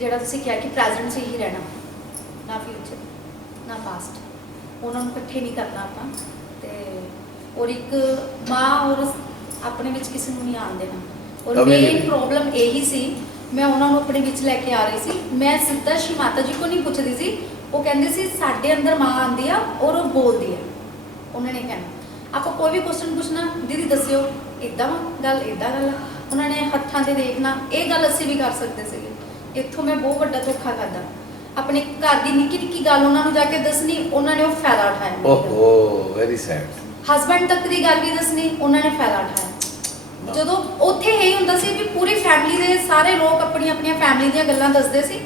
ਜਿਹੜਾ ਤੁਸੀਂ ਕਿਹਾ ਕਿ ਪ੍ਰੈਜ਼ੈਂਟ 'ਚ ਹੀ ਰਹਿਣਾ, ਨਾ ਫਿਊਚਰ ਨਾ ਪਾਸਟ, ਉਹਨਾਂ ਨੂੰ ਇਕੱਠੇ ਨਹੀਂ ਕਰਨਾ ਆਪਾਂ। ਤੇ ਔਰ ਇੱਕ ਮਾਂ ਔਰ ਆਪਣੇ ਵਿੱਚ ਕਿਸੇ ਨੂੰ ਨਹੀਂ ਆਉਣ ਦੇਣਾ। ਔਰ ਮੇਨ ਪ੍ਰੋਬਲਮ ਇਹੀ ਸੀ, ਮੈਂ ਉਹਨਾਂ ਨੂੰ ਆਪਣੇ ਵਿੱਚ ਲੈ ਕੇ ਆ ਰਹੀ ਸੀ। ਮੈਂ ਸਿੱਧਾ ਸ਼੍ਰੀ ਮਾਤਾ ਜੀ ਕੋ ਨਹੀਂ ਪੁੱਛਦੀ ਸੀ, ਉਹ ਕਹਿੰਦੇ ਸੀ ਸਾਡੇ ਅੰਦਰ ਮਾਂ ਆਉਂਦੀ ਆ ਔਰ ਉਹ ਬੋਲਦੀ ਆ। ਉਹਨਾਂ ਨੇ ਕਹਿਣਾ ਆਪਾਂ ਕੋਈ ਵੀ ਕੁਐਸਚਨ ਪੁੱਛਣਾ, ਦੀਦੀ ਦੱਸਿਓ ਇੱਦਾਂ ਗੱਲ, ਇੱਦਾਂ ਗੱਲ। ਉਹਨਾਂ ਨੇ ਹੱਥਾਂ ਤੇ ਦੇਖਣਾ, ਇਹ ਗੱਲ ਅਸੀਂ ਵੀ ਕਰ ਸਕਦੇ ਸੀਗੇ। ਇੱਥੋਂ ਮੈਂ ਬਹੁਤ ਵੱਡਾ ਧੋਖਾ ਖਾਦਾ। ਆਪਣੇ ਘਰ ਦੀ ਨਿੱਕੀ ਨਿੱਕੀ ਗੱਲ ਉਹਨਾਂ ਨੂੰ ਜਾ ਕੇ ਦੱਸਣੀ, ਉਹਨਾਂ ਨੇ ਉਹ ਫਾਇਦਾ ਉਠਾਇਆ। ਓਹੋ ਵੈਰੀ ਸੈਡ। ਹਸਬੈਂਡ ਤੱਕ ਦੀ ਗੱਲ ਵੀ ਦੱਸਣੀ, ਉਹਨਾਂ ਨੇ ਫਾਇਦਾ ਉਠਾਇਆ। ਜਦੋਂ ਉੱਥੇ ਇਹ ਹੁੰਦਾ ਸੀ ਵੀ ਪੂਰੀ ਫੈਮਿਲੀ ਦੇ ਸਾਰੇ ਲੋਕ ਆਪਣੀਆਂ ਆਪਣੀਆਂ ਫੈਮਿਲੀ ਦੀਆਂ ਗੱਲਾਂ ਦੱਸਦੇ ਸੀ,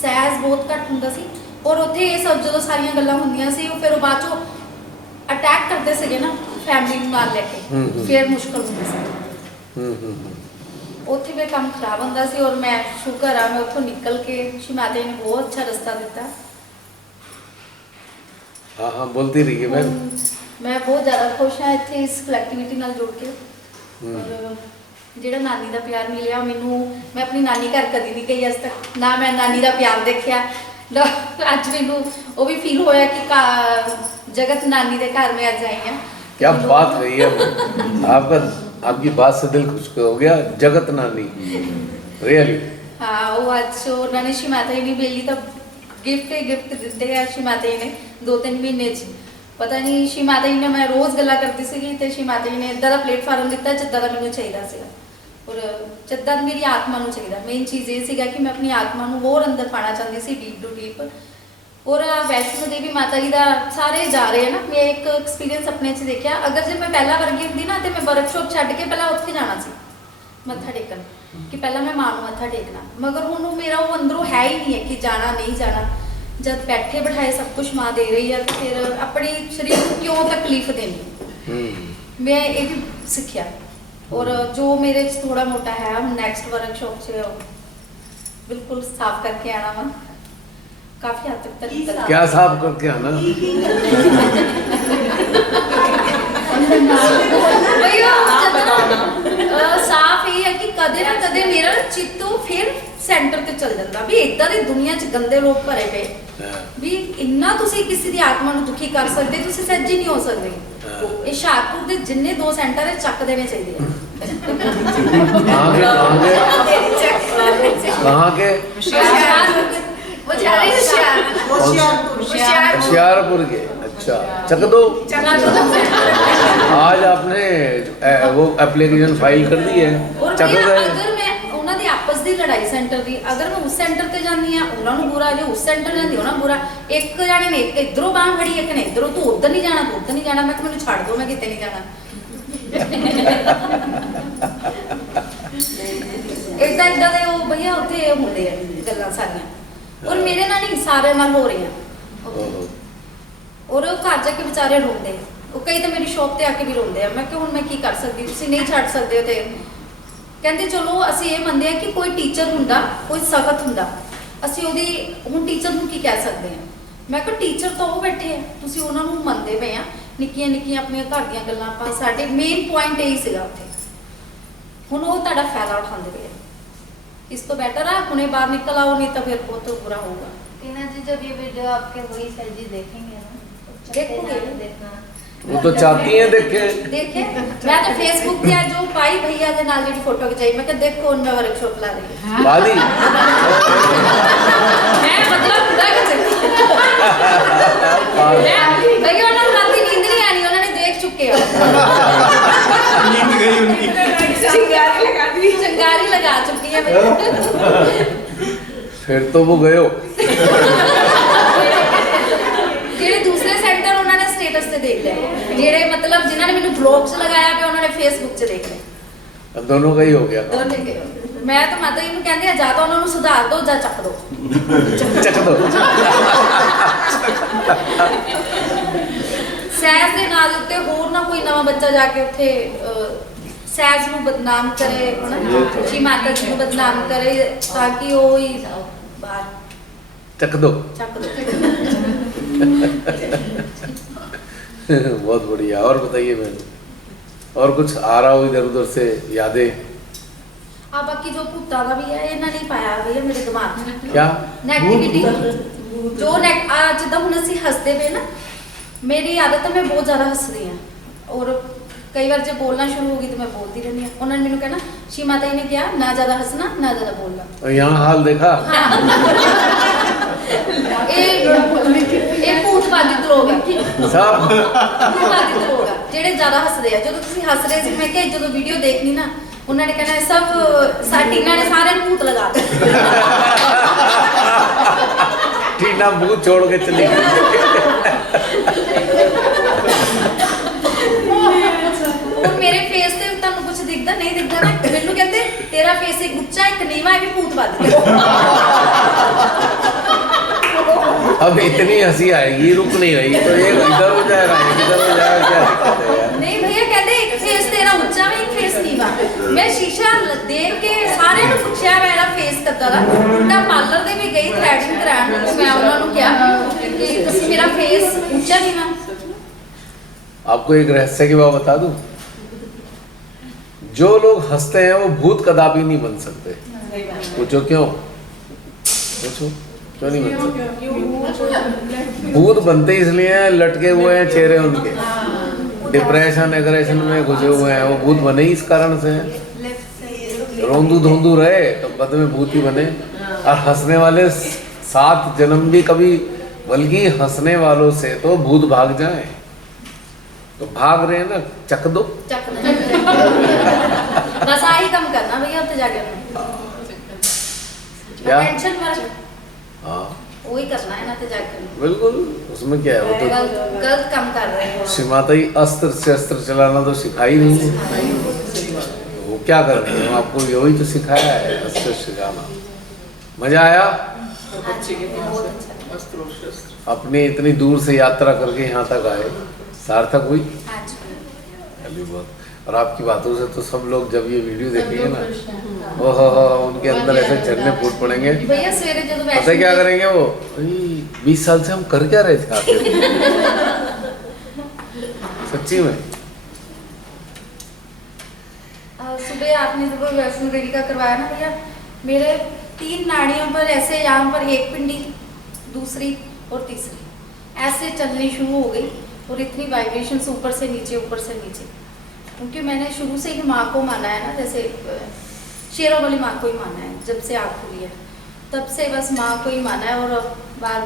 ਸਹਿਜ ਬਹੁਤ ਘੱਟ ਹੁੰਦਾ ਸੀ। ਔਰ ਉੱਥੇ ਇਹ ਸਭ ਜਦੋਂ ਸਾਰੀਆਂ ਗੱਲਾਂ ਹੁੰਦੀਆਂ ਸੀ, ਉਹ ਫਿਰ ਉਹ ਬਾਅਦ ਚੋਂ ਅਟੈਕ ਕਰਦੇ ਸੀਗੇ ਨਾ ਫੈਮਿਲੀ ਨੂੰ ਨਾਲ ਲੈ ਕੇ, ਫਿਰ ਮੁਸ਼ਕਲ ਹੁੰਦੀ ਸੀ। ਉੱਥੇ ਵੀ ਕੰਮ ਖਰਾਬ ਹੁੰਦਾ ਸੀ। ਔਰ ਮੈਂ ਸ਼ੁਕਰ ਆ ਮੈਂ ਉੱਥੋਂ ਨਿਕਲ ਕੇ ਸ਼੍ਰੀ ਮਾਤਾ ਜੀ ਨੇ ਬਹੁਤ ਅੱਛਾ ਰਸਤਾ ਦਿੱਤਾ। हाँ हाँ बोलती रहिए मैम। मैं बहुत ज़्यादा खुश हाँ इत्थे इस कलैक्टिविटी नाल जुड़ के। और ਜਿਹੜਾ ਨਾਨੀ ਦਾ ਪਿਆਰ ਮਿਲਿਆ ਮੈਨੂੰ, ਮੈਂ ਆਪਣੀ ਨਾਨੀ ਘਰ ਕਦੀ ਨਹੀਂ ਗਈ ਅੱਜ ਤੱਕ, ਨਾ ਮੈਂ ਨਾਨੀ ਦਾ ਪਿਆਰ ਦੇਖਿਆ। ਅੱਜ ਮੈਨੂੰ ਉਹ ਵੀ ਫੀਲ ਹੋਇਆ ਕਿ जगत नानी ਦੇ ਘਰ में आज आई ਹਾਂ। क्या बात रही है आपका, आपकी बात से दिल खुश हो गया। जगत नानी रियली। हाँ वो आज ਉਹਨਾਂ ਨੇ ਸ਼੍ਰੀ ਮਾਤਾ ਜੀ ਨੇ ਮੇਲੀ ਤਾਂ ਗਿਫਟ ਦਿੱਤੇ ਆ। ਸ਼੍ਰੀ ਮਾਤਾ ਜੀ ਨੇ 2-3 ਮਹੀਨੇ 'ਚ ਪਤਾ ਨਹੀਂ, ਸ਼੍ਰੀ ਮਾਤਾ ਜੀ ਨੇ ਮੈਂ ਰੋਜ਼ ਗੱਲਾਂ ਕਰਦੀ ਸੀਗੀ ਤੇ ਸ਼੍ਰੀ ਮਾਤਾ ਜੀ ਨੇ ਇੱਦਾਂ ਦਾ ਪਲੇਟਫਾਰਮ ਦਿੱਤਾ ਜਿੱਦਾਂ ਦਾ ਮੈਨੂੰ ਚਾਹੀਦਾ ਸੀਗਾ। ਔਰ ਜਿੱਦਾਂ ਮੇਰੀ ਆਤਮਾ ਨੂੰ ਚਾਹੀਦਾ। ਮੇਨ ਚੀਜ਼ ਇਹ ਸੀਗਾ ਕਿ ਮੈਂ ਆਪਣੀ ਆਤਮਾ ਨੂੰ ਹੋਰ ਅੰਦਰ ਪਾਣਾ ਚਾਹੁੰਦੀ ਸੀ, ਡੀਪ ਟੂ ਡੀਪ। ਔਰ ਵੈਸ਼ਨੋ ਦੇਵੀ ਮਾਤਾ ਜੀ ਦਾ ਸਾਰੇ ਜਾ ਰਹੇ ਆ ਨਾ, ਮੈਂ ਇੱਕ ਐਕਸਪੀਰੀਅੰਸ ਆਪਣੇ 'ਚ ਦੇਖਿਆ। ਅਗਰ ਜੇ ਮੈਂ ਪਹਿਲਾਂ ਵਰਗੀ ਹੁੰਦੀ ਨਾ ਤੇ ਮੈਂ ਵਰਕਸ਼ਾਪ ਛੱਡ ਕੇ ਪਹਿਲਾਂ ਉੱਥੇ ਜਾਣਾ ਸੀ ਮੱਥਾ ਟੇਕਣ, ਕਿ ਪਹਿਲਾਂ ਮੈਂ ਮਾਂ ਨੂੰ ਮੱਥਾ ਟੇਕਣਾ। ਮਗਰ ਹੁਣ ਉਹ ਮੇਰਾ ਉਹ ਅੰਦਰੋਂ ਹੈ ਹੀ ਨਹੀਂ ਹੈ ਕਿ ਜਾਣਾ ਨਹੀਂ ਜਾਣਾ। ਜਦ ਬੈਠੇ ਬਿਠਾਏ ਸਭ ਕੁਝ ਮਾਂ ਦੇ ਰਹੀ ਹੈ, ਫਿਰ ਆਪਣੇ ਸਰੀਰ ਨੂੰ ਕਿਉਂ ਤਕਲੀਫ ਦੇਣੀ। ਮੈਂ ਇਹ ਵੀ ਸਿੱਖਿਆ। ਔਰ ਜੋ ਮੇਰੇ 'ਚ ਥੋੜਾ ਮੋਟਾ ਹੈ, ਹੁਣ ਨੈਕਸਟ ਵਰਕਸ਼ਾਪ 'ਚ ਬਿਲਕੁਲ ਸਾਫ਼ ਕਰਕੇ ਆਣਾ ਵਾ। काफी हद तक क्या साफ करके आना? साफ ये है कि कदे ना कदे मेरा चित्तो फिर सेंटर ते चल जाता भी इदा दी दुनिया च गंदे लोग भरे पे भी इन्ना तुसी किसी दी आत्मा नु दुखी कर सकदे, तुसी सज्जी नहीं हो सकदे। ये शाहपुर दे जिन्ने 2 सेंटर है चक देने चाहिए। कहाँ के? होशियारपुर के। अच्छा चक दो। आज आपने वो एप्लीकेशन फाइल कर दी है, चक गए। अगर मैं ਉਹਨਾਂ ਦੀ ਆਪਸ ਦੀ ਲੜਾਈ ਸੈਂਟਰ ਦੀ, ਅਗਰ ਮੈਂ ਉਸ ਸੈਂਟਰ ਤੇ ਜਾਂਦੀ ਆ ਉਹਨਾਂ ਨੂੰ ਬੁਰਾ, ਜੇ ਉਸ ਸੈਂਟਰ ਜਾਂਦੀ ਉਹਨਾਂ ਨੂੰ ਬੁਰਾ। ਇੱਕ ਜਾਣੇ ਨੇ ਇੱਕ ਇਧਰੋਂ ਬਾਂਹ ਫੜੀ, ਇੱਕ ਨੇ ਇਧਰੋਂ, ਤੂੰ ਉਧਰ ਨਹੀਂ ਜਾਣਾ, ਤੂੰ ਉਧਰ ਨਹੀਂ ਜਾਣਾ। ਮੈਂ ਕਿ ਮੈਨੂੰ ਛੱਡ ਦੋ, ਮੈਂ ਕਿਤੇ ਨਹੀਂ ਜਾਣਾ। ਇਦਾਂ ਦੇ ਉਹ ਭਈਆ ਉੱਥੇ ਹੁੰਦੇ ਆ ਗੱਲਾਂ ਸਾਰੀਆਂ। ਔਰ ਮੇਰੇ ਨਾਲ ਨਹੀਂ, ਸਾਰੇ ਨਾਲ ਹੋ ਰਹੀਆਂ। ਔਰ ਉਹ ਘਰ ਜਾ ਕੇ ਵਿਚਾਰੇ ਰੋਂਦੇ, ਉਹ ਕਈ ਤਾਂ ਮੇਰੀ ਸ਼ੌਪ ਤੇ ਆ ਕੇ ਵੀ ਰੋਂਦੇ ਆ। ਮੈਂ ਕਿ ਹੁਣ ਮੈਂ ਕੀ ਕਰ ਸਕਦੀ, ਤੁਸੀਂ ਨਹੀਂ ਛੱਡ ਸਕਦੇ। ਤੇ ਕਹਿੰਦੇ ਚਲੋ ਅਸੀਂ ਇਹ ਮੰਨਦੇ ਆ ਕਿ ਕੋਈ ਟੀਚਰ ਹੁੰਦਾ, ਕੋਈ ਸਖਤ ਹੁੰਦਾ, ਅਸੀਂ ਉਹਦੀ ਹੁਣ ਟੀਚਰ ਨੂੰ ਕੀ ਕਹਿ ਸਕਦੇ ਆ। ਮੈਂ ਕਿਹਾ ਟੀਚਰ ਤਾਂ ਉਹ ਬੈਠੇ ਆ, ਤੁਸੀਂ ਉਹਨਾਂ ਨੂੰ ਮੰਨਦੇ ਪਏ ਆ। ਨਿੱਕੀਆਂ ਨਿੱਕੀਆਂ ਆਪਣੀਆਂ ਘਰ ਦੀਆਂ ਗੱਲਾਂ ਆਪਾਂ, ਸਾਡੇ ਮੇਨ ਪੁਆਇੰਟ ਇਹੀ ਸੀਗਾ ਉੱਥੇ। ਹੁਣ ਉਹ ਤੁਹਾਡਾ ਫਾਇਦਾ ਉਠਾਉਂਦੇ ਪਏ। इस तो बेटर है उन्हें बाहर निकल आओ, नहीं तो फिर बहुत बुरा होगा। टीना जी जब ये वीडियो आपके हुई सर जी देखेंगे ना? देखोगे देखना। वो तो चाहती हैं देखे। देखे मैं तो फेसबुक पे जो पाई भैया के नाल दी फोटो खिंचाई, मैं कहा देखो उनका वर्कशॉप ला रही है बाली। मैं मतलब पूरा कर भैया उन्होंने रात नींद नहीं आनी, उन्होंने देख चुके हो। नींद गई उनकी। चंगारी लगा चुकी है भैया। फिर तो वो गए हो। ਜਿਹੜੇ ਦੂਸਰੇ ਸੈਂਟਰ ਉਹਨਾਂ ਨੇ ਸਟੇਟਸ ਤੇ ਦੇਖ ਲਿਆ, ਜਿਹੜੇ मतलब ਜਿਨ੍ਹਾਂ ਨੇ ਮੈਨੂੰ ਬਲੌਗ 'ਚ ਲਗਾਇਆ ਪਿਆ ਉਹਨਾਂ ਨੇ ਫੇਸਬੁੱਕ 'ਚ ਦੇਖ ਲਿਆ। दोनों का ही हो गया। ਦੋਨੇ ਗਏ। ਮੈਂ ਤਾਂ ਮਾਤਾ ਜੀ ਨੂੰ ਕਹਿੰਦੀ ਆ ਜਾਂ ਤਾਂ ਉਹਨਾਂ ਨੂੰ ਸੁਧਾਰ ਦਿਓ ਜਾਂ ਚੱਕ ਦਿਓ। चक दो। ਸਹਿਜ ਦੇ ਨਾਲ ਉੱਤੇ ਹੋਰ ਨਾ ਕੋਈ ਨਵਾਂ ਬੱਚਾ ਜਾ ਕੇ ਉੱਥੇ ਸਹਿਜ ਨੂੰ ਬਦਨਾਮ ਕਰੇ, ਸ਼੍ਰੀ ਮਾਤਾ ਜੀ ਨੂੰ ਬਦਨਾਮ करे, ताकि वो ही बाहर चक दो। ਚੱਕ ਦੋ। बहुत बढ़िया। और बताइए मैम, और कुछ आ रहा हो इधर उधर से यादें? ਆ ਬਾਕੀ ਜੋ ਭੂਤਾਂ ਦਾ ਵੀ ਹੈ ਇਹਨਾਂ ਨਹੀਂ ਪਾਇਆ ਭਈਆ ਮੇਰੇ ਦਿਮਾਗ 'ਚ क्या ਨੈਗੇਟਿਵਿਟੀ ਜੋ ਨੈਕ ਆ ਜਿੱਦਾਂ ਹੁਣ ਅਸੀਂ ਹੱਸਦੇ ਪਏ ਨਾ ਮੇਰੀ ਆਦਤ ਹੈ ਮੈਂ ਬਹੁਤ ਜ਼ਿਆਦਾ ਹੱਸਦੀ ਹਾਂ ਔਰ ਕਈ ਵਾਰ ਜੇ ਬੋਲਣਾ ਸ਼ੁਰੂ ਹੋ ਗਈ ਤਾਂ ਮੈਂ ਬੋਲਦੀ ਰਹਿੰਦੀ ਹਾਂ ਉਹਨਾਂ ਨੇ ਮੈਨੂੰ ਕਹਿਣਾ ਸ਼ੀ ਮਾਤਾ ਜੀ ਨੇ ਕਿਹਾ ਨਾ ਜ਼ਿਆਦਾ ਹੱਸਣਾ ਨਾ ਜ਼ਿਆਦਾ ਬੋਲਣਾ और यहाँ हाल देखा ਇਹ ਭੂਤ ਬਾधित ਲੋਕ ਹੈ सब ਬਾधित ਲੋਕ ਆ ਜਿਹੜੇ ਜ਼ਿਆਦਾ ਹੱਸਦੇ ਆ ਜਦੋਂ ਤੁਸੀਂ ਹੱਸ ਰਹੇ ਸੀ ਮੈਂ ਕਿਹਾ ਜਦੋਂ ਵੀਡੀਓ ਦੇਖਣੀ ਨਾ ਉਹਨਾਂ ਨੇ ਕਹਿਣਾ ਸਭ ਟੀਨਾ ਨੇ ਸਾਰੇ ਨੂੰ ਭੂਤ ਲਗਾ ਦਿੱਤੇ टीना मुंह छोड़ के चली गई और मेरे फेस ਤੇ ਤੁਹਾਨੂੰ ਕੁਝ ਦਿਖਦਾ ਨਹੀਂ ਦਿਖਦਾ ਨਾ ਮੈਨੂੰ ਕਹਿੰਦੇ ਤੇਰਾ ਫੇਸ ਇੱਕ ਉੱਚਾ ਇੱਕ ਨੀਵਾ ਹੈ ਵੀ ਭੂਤ ਬਾधित अब इतनी हंसी आएगी रुक नहीं रही तो ये इधर हो जाएगा इधर हो जाएगा क्या दिक्कत है यार ਨਹੀਂ ਭਈਆ ਕਹਿੰਦੇ ਇੱਕ ਫੇਸ ਤੇਰਾ ਉੱਚਾ ਹੈ ਇੱਕ ਫੇਸ ਨੀਵਾ ਮੈਂ ਸ਼ੀਸ਼ਾ ਦੇਖ ਕੇ ਸਾਰਿਆਂ ਨੂੰ ਪੁੱਛਿਆ ਮੇਰਾ ਫੇਸ ਕਿੱਦਾਂ ਦਾ ਮੈਂ ਪਾਰਲਰ ਦੇ ਵੀ ਗਈ ਥ੍ਰੈਡਿੰਗ ਕਰਾਉਣ ਮੈਂ ਉਹਨਾਂ ਨੂੰ ਕਿਹਾ ਕਿ ਤੁਸੀਂ ਮੇਰਾ ਫੇਸ ਉੱਚਾ ਨੀਵਾ आपको एक रहस्य की बात बता दूं जो लोग हंसते हैं वो भूत कदापि नहीं बन सकते पूछो क्यों पूछो क्यों नहीं बन सकते भूत बनते इसलिए हैं लटके हुए हैं चेहरे उनके डिप्रेशन एग्रेशन में घुसे हुए हैं वो भूत बने ही इस कारण से हैं रोंदू धोंदू रहे तो बद में भूत ही बने और हंसने वाले 7 जन्म भी कभी बल्कि हंसने वालों से तो भूत भाग जाए तो भाग रहे हैं ना चक दो ਚੱਕ ਬਸ ਆਹੀ ਕੰਮ ਕਰਨਾ ਭਈਆ ਉੱਤੇ ਜਾ ਕੇ क्या टेंशन मत हाँ वही करना है ना तो जा के बिल्कुल उसमें क्या है वो तो गलत काम कर रहे हो श्री माता ही अस्त्र शस्त्र चलाना तो सिखाई नहीं है वो क्या कर रहे हैं आपको यही तो सिखाया है अस्त्र सिखाना मजा आया बहुत अच्छा अपनी इतनी दूर से यात्रा करके यहाँ तक आए सार्थक हुई आज अभी बहुत और आपकी बातों से तो सब लोग जब ये वीडियो देखेंगे ना ओहो उनके अंदर ऐसे झरने फूट पड़ेंगे भैया सवेरे जो पता क्या करेंगे वो 20 साल से हम कर क्या रहे थे आपके सच्ची में सुबह आपने जब वैष्णो देवी का करवाया ना भैया मेरे 3 नाड़ियों पर ऐसे यहाँ पर एक पिंडी दूसरी और तीसरी ऐसे चलनी शुरू हो गई और इतनी वाइब्रेशंस ऊपर से नीचे क्योंकि मैंने शुरू से ही माँ को माना है ना जैसे शेरों वाली माँ को ही माना है जब से आँख खुली है तब से बस माँ को ही माना है और अब बाद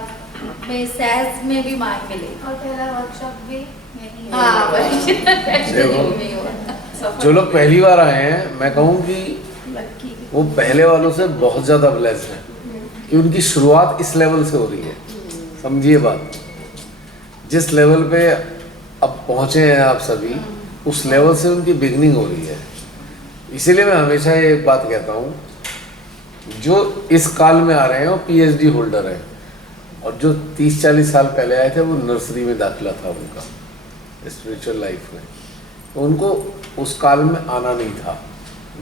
में सहज में भी माँ ही मिली और पहला वर्कशॉप भी यही है। हाँ वही वैष्णो देवी में ही हुआ जो लोग पहली बार आए हैं मैं कहूँ कि लक्की वो पहले वालों से बहुत ज़्यादा ब्लेस्ड हैं कि उनकी शुरुआत इस लेवल से हो रही है समझिए बात जिस लेवल पे अब पहुँचे हैं आप सभी उस लेवल से उनकी बिगनिंग हो रही है इसीलिए मैं हमेशा एक बात कहता हूँ जो इस काल में आ रहे हैं वो PhD होल्डर हैं और जो 30-40 साल पहले आए थे वो नर्सरी में दाखिला था उनका स्पिरिचुअल लाइफ में तो उनको उस काल में आना नहीं था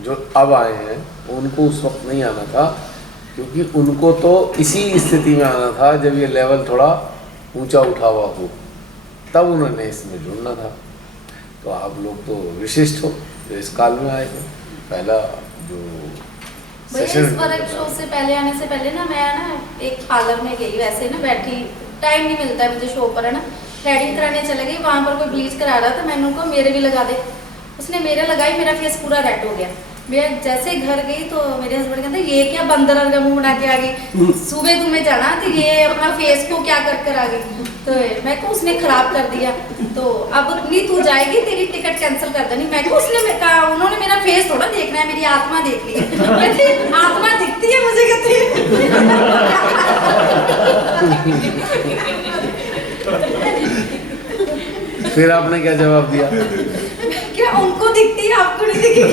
जो अब आए हैं उनको उस वक्त नहीं आना था क्योंकि उनको तो इसी स्थिति में आना था जब ये लेवल थोड़ा ऊंचा उठा हुआ हो तब उन्होंने इसमें जुड़ना था तो आप लोग तो विशिष्ट हो जो इस काल में आए थे पहला जो भैया इस सेशन वर्क शो से पहले आने से पहले ना मैं ना एक पार्लर में गई वैसे ना बैठी टाइम नहीं मिलता है मुझे शो पर है ना थ्रेडिंग कराने चले गई वहाँ पर कोई ब्लीच करा रहा था मैंने उनको मेरे भी लगा दे उसने मेरे लगाई मेरा फेस पूरा रेड हो गया मैं जैसे घर गई तो मेरे हस्बैंड कहते ये क्या बंदर वर्गा मुंह बना के आ गई सुबह तुम्हें जाना तो ये अपना फेस को क्या कर आ गई तो मैं को उसने खराब कर दिया तो अब नहीं तू जाएगी तेरी टिकट कैंसिल कर देनी मैं को उसने कहा उन्होंने मेरा फेस थोड़ा देखना है मेरी आत्मा देख ली है कहती आत्मा दिखती है मुझे कहती फिर आपने क्या जवाब दिया क्या उनको दिखती है आपको नहीं दिखेगी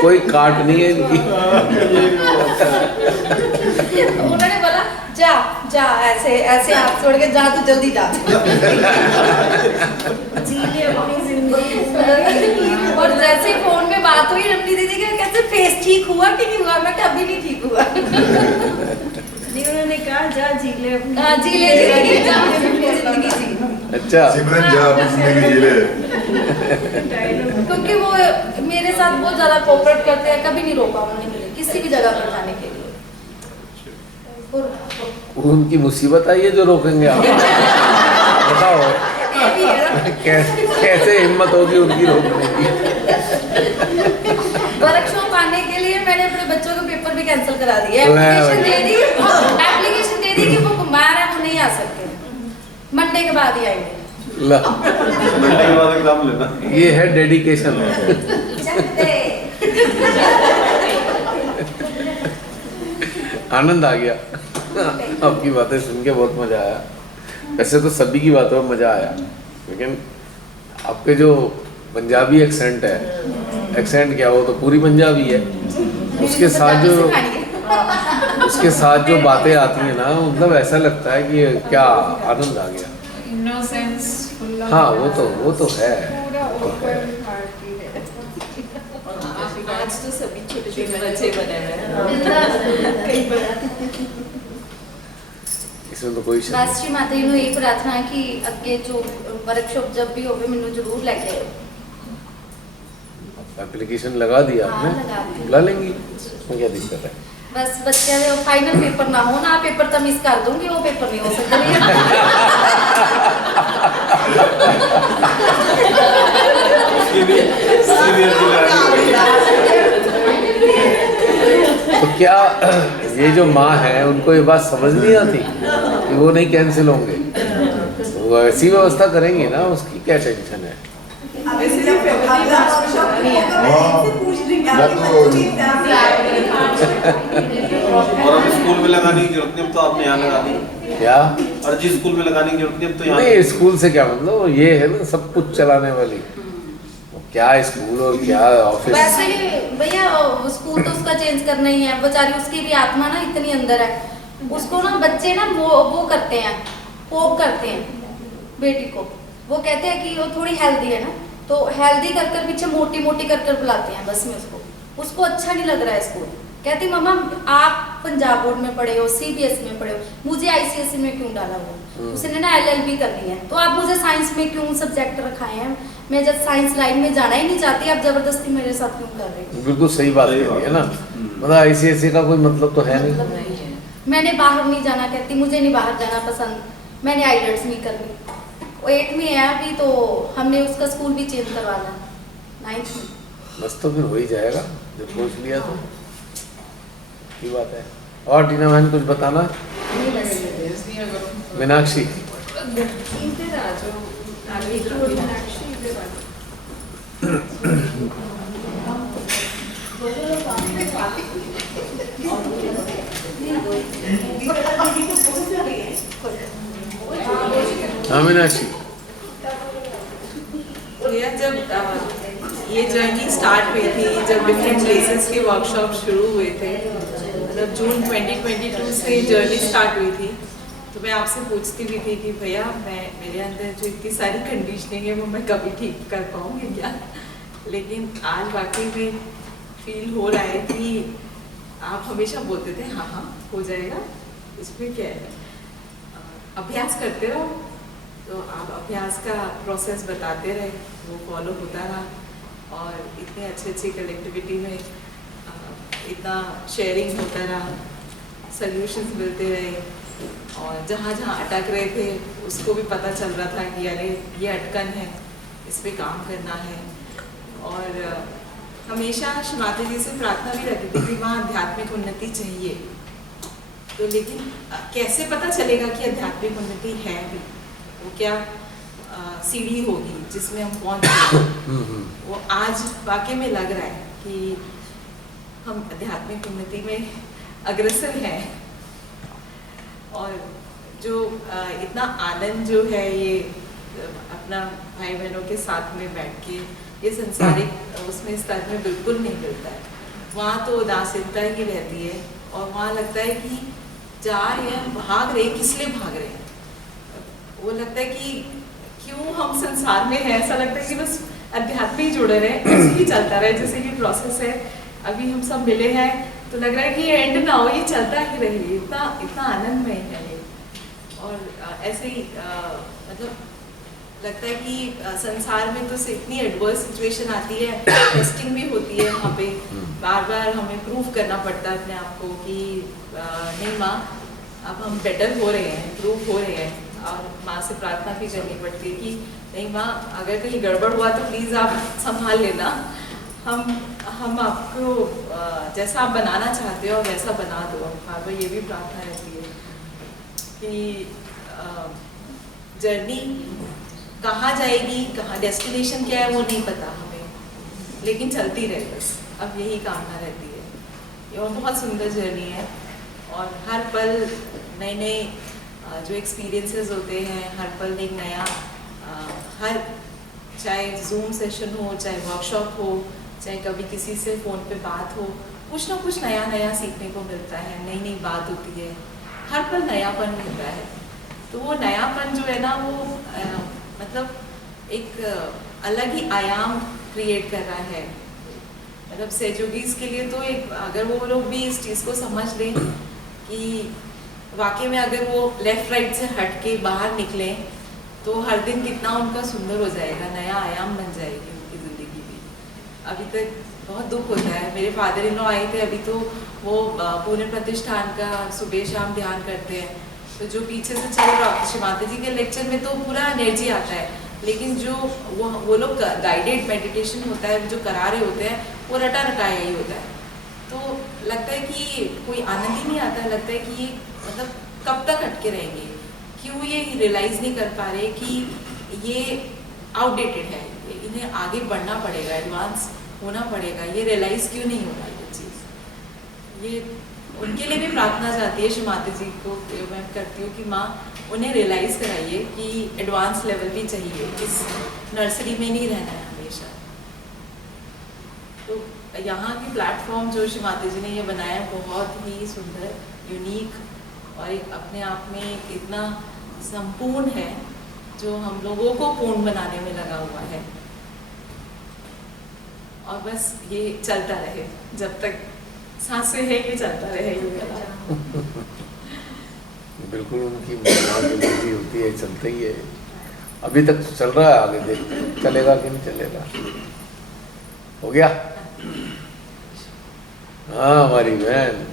कोई काट नहीं है इनकी उन्होंने बोला जा जा ऐसे ऐसे हाथ छोड़ के जा तू जल्दी जा जी ले अपनी जिंदगी और जैसे फोन में बात हुई रमनी दीदी के कहते फेस ठीक हुआ कि नहीं हुआ मैं कभी नहीं ठीक हुआ जी उन्होंने कहा जा जी ले अपनी जी ले जिंदगी जा अपनी जिंदगी जी अच्छा सिमरन जा अपनी जिंदगी जी ले। क्योंकि वो मेरे साथ बहुत ज्यादा कोऑपरेट करते हैं, कभी नहीं रोका उन्होंने मुझे किसी भी जगह पर जाने के लिए। उनकी मुसीबत आई है जो रोकेंगे आप? बताओ कैसे हिम्मत होगी उनकी रोकने की? वर्कशॉप आने के लिए मैंने अपने बच्चों के पेपर भी कैंसिल करा दिए, एप्लीकेशन दे दी कि वो बीमार है, वो नहीं आ सकते, मंडे के बाद ही आएंगे। ला, मंडे के बाद एग्जाम लेना। ये है डेडिकेशन। आनंद आ गया आपकी बातें सुन के, बहुत मजा आया। वैसे तो सभी की बातों में मजा आया, लेकिन आपके जो पंजाबी एक्सेंट है, एक्सेंट क्या, वो तो पूरी पंजाबी है, उसके साथ जो बातें आती हैं ना, मतलब ऐसा लगता है कि क्या आनंद आ गया। इनोसेंस, हाँ वो तो है। आज तो सभी छोटे छोटे बच्चे बने हुए हैं। इसमें तो कोई शक बस श्री माता जी ਨੂੰ ਇਹ ਪ੍ਰਾਰਥਨਾ ਹੈ ਕਿ ਅੱਗੇ ਜੋ वर्कशॉप जब भी होवे ਮੈਨੂੰ जरूर लेके आयो। एप्लीकेशन लगा दिया हाँ, आपने? लगा दी। ला लेंगी, उसमें क्या दिक्कत है? बस बच्चे ਦੇ फाइनल पेपर ना हो ना, पेपर तो मिस कर दूंगी, वो पेपर नहीं हो सकता। तो क्या ये जो माँ है उनको ये बात समझ नहीं आती कि वो नहीं कैंसिल होंगे? तो वो ऐसी व्यवस्था करेंगी ना, उसकी क्या टेंशन है? और अभी स्कूल में लगाने की जरूरत नहीं, अब तो आपने यहाँ लगा दी। क्या? और जिस स्कूल में लगाने की जरूरत नहीं, अब तो यहाँ। नहीं, स्कूल से क्या मतलब, ये है ना सब कुछ चलाने वाली, क्या स्कूल और क्या ऑफिस। वैसे ही भैया स्कूल तो उसका चेंज करना ही है, बेचारी उसकी भी आत्मा ना इतनी अंदर है, उसको ना बच्चे ना वो करते हैं, होप करते हैं बेटी को, वो कहते हैं कि वो थोड़ी हेल्दी है ना, तो हेल्दी कर कर पीछे मोटी मोटी कर कर बुलाते हैं बस में उसको अच्छा नहीं लग रहा है स्कूल। कहती मम्मा आप पंजाब बोर्ड में पढ़े हो, सीबीएसई में पढ़े हो, मुझे आईसीएसई में क्यों डाला हुआ? उसने ना एलएलबी करनी है, तो आप मुझे साइंस में क्यों सब्जेक्ट रखाए हैं? मैं जब साइंस लाइन में जाना ही नहीं चाहती, आप जबरदस्ती मेरे साथ क्यों कर रहे हो? बिल्कुल सही बात है ना, मतलब आईसीएसई का कोई मतलब तो है नहीं। मैंने बाहर नहीं जाना, कहती मुझे नहीं बाहर जाना पसंद, मैंने आईलेट्स नहीं करनी। वो 8 में है अभी, तो हमने उसका स्कूल भी चेंज करवाना 9th में। बस तो फिर हो ही जाएगा जब सोच लिया तो, की बात है। और टीना बहन कुछ बताना? मीनाक्षी हाँ मीनाक्षी, भैया जब ये जर्नी स्टार्ट हुई थी, जब डिफरेंट प्लेसेस के वर्कशॉप शुरू हुए थे, मतलब जून 2022 से जर्नी स्टार्ट हुई थी, तो मैं आपसे पूछती भी थी कि भैया मेरे अंदर जो इतनी सारी कंडीशनिंग है वो मैं कभी ठीक कर पाऊँगी क्या? लेकिन आज वाकई में फील हो रहा है कि आप हमेशा बोलते थे हाँ हाँ हो जाएगा, इसमें क्या है, अभ्यास करते रहो। तो आप अभ्यास का प्रोसेस बताते रहे, वो फॉलो होता रहा और इतनी अच्छी कलेक्टिविटी में इतना शेयरिंग होता रहा, सॉल्यूशंस मिलते रहे, और जहाँ जहाँ अटक रहे थे उसको भी पता चल रहा था कि अरे ये अटकन है, इस पे काम करना है। और हमेशा श्री माता जी से प्रार्थना भी रहती थी कि वहाँ आध्यात्मिक उन्नति चाहिए, तो लेकिन कैसे पता चलेगा कि आध्यात्मिक उन्नति है भी? वो क्या सीढ़ी होगी जिसमें हम पहुँच वो आज वाकई में लग रहा है कि हम आध्यात्मिक उन्नति में अग्रसर हैं। और जो इतना आनंद जो है ये अपना भाई बहनों के साथ में बैठ के ये संसारिक उसमें स्तर में बिल्कुल नहीं मिलता है। वहाँ तो उदासीनता ही रहती है और वहाँ लगता है कि जा रहे हैं, भाग रहे, किस लिए भाग रहे हैं? वो लगता है कि क्यों हम संसार में हैं, ऐसा लगता है कि बस अध्यात्म ही जुड़े रहे, ऐसे ही चलता रहे, जैसे कि प्रोसेस है। अभी हम सब मिले हैं तो लग रहा है कि ये एंड ना हो, ये चलता ही रहे, इतना इतना आनंदमय है ये। और ऐसे ही मतलब लगता है कि संसार में तो इतनी एडवर्स सिचुएशन आती है, टेस्टिंग भी होती है वहाँ पे, बार बार हमें प्रूव करना पड़ता है अपने आप को कि नहीं माँ अब हम बेटर हो रहे हैं, इम्प्रूव हो रहे हैं, और माँ से प्रार्थना भी करनी पड़ती है कि नहीं माँ अगर कहीं गड़बड़ हुआ तो प्लीज़ आप संभाल लेना, हम आपको जैसा आप बनाना चाहते हो वैसा बना दो। बार बार ये भी प्रार्थना रहती है कि जर्नी कहाँ जाएगी, कहाँ डेस्टिनेशन क्या है वो नहीं पता हमें, लेकिन चलती रहे बस, अब यही कामना रहती है। ये बहुत सुंदर जर्नी है और हर पल नए नए जो एक्सपीरियंसेस होते हैं, हर पल एक नया हर, चाहे जूम सेशन हो, चाहे वर्कशॉप हो, चाहे कभी किसी से फ़ोन पे बात हो, कुछ ना कुछ नया नया सीखने को मिलता है, नई नई बात होती है, हर पल नयापन मिलता है। तो वो नयापन जो है ना वो मतलब एक अलग ही आयाम क्रिएट कर रहा है। मतलब सहयोगीज के लिए तो एक, अगर वो लोग भी इस चीज़ को समझ लें कि वाकई में अगर वो लेफ़्ट राइट से हट के बाहर निकलें तो हर दिन कितना उनका सुंदर हो जाएगा, नया आयाम बन जाएगी उनकी ज़िंदगी भी। अभी तक बहुत दुख होता है, मेरे फादर इन लॉ आए थे, अभी तो वो पुण्य प्रतिष्ठान का सुबह शाम ध्यान करते हैं, तो जो पीछे से चल रहा श्री माता जी के लेक्चर में तो पूरा एनर्जी आता है, लेकिन जो वो लोग गाइडेड मेडिटेशन होता है जो करा रहे होते हैं वो रटा रटाया ही होता है, तो लगता है कि कोई आनंद ही नहीं आता है। लगता है कि मतलब कब तक अटके रहेंगे, क्यों ये रियलाइज़ नहीं कर पा रहे कि ये आउटडेटेड है, इन्हें आगे बढ़ना पड़ेगा, एडवांस होना पड़ेगा, ये रियलाइज़ क्यों नहीं हो रहा ये चीज़। ये उनके लिए भी प्रार्थना चाहती है श्री माता जी को, मैं करती हूँ कि माँ उन्हें रियलाइज़ कराइए कि एडवांस लेवल भी चाहिए, इस नर्सरी में नहीं रहना है हमेशा। तो यहाँ की प्लेटफॉर्म जो श्री माता जी ने ये बनाया है बहुत ही सुंदर, यूनिक और एक अपने आप में इतना संपूर्ण है जो हम लोगों को पूर्ण बनाने में लगा हुआ है। और बस ये चलता रहे, जब तक सांसें है ये चलता रहे ये वाला। बिल्कुल उनकी मर्जी होती है, चलता ही है, अभी तक चल रहा है, आगे देखते हैं चलेगा कि नहीं चलेगा। हो गया? हाँ हमारी बहन,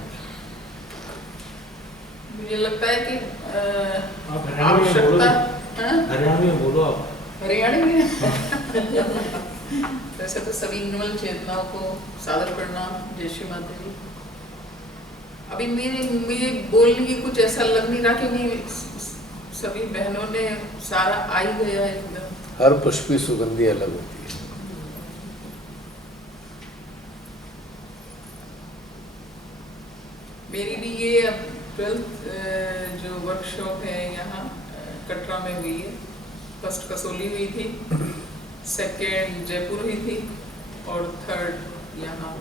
मुझे लगता है कि आप हरियाणा में बोलो आप। हरियाणा में वैसे तो सभी निर्मल चेतनाओं को सादर प्रणाम, जय श्री माता जी। अभी मुझे बोलने की कुछ ऐसा लग नहीं रहा क्योंकि सभी बहनों ने सारा आ ही गया है एकदम। हर पुष्प की सुगंधी अलग होती है। मेरी भी ये 12th जो वर्कशॉप है यहाँ कटरा में हुई है। फर्स्ट कसोली हुई थी, सेकेंड जयपुर हुई थी और थर्ड यहाँ।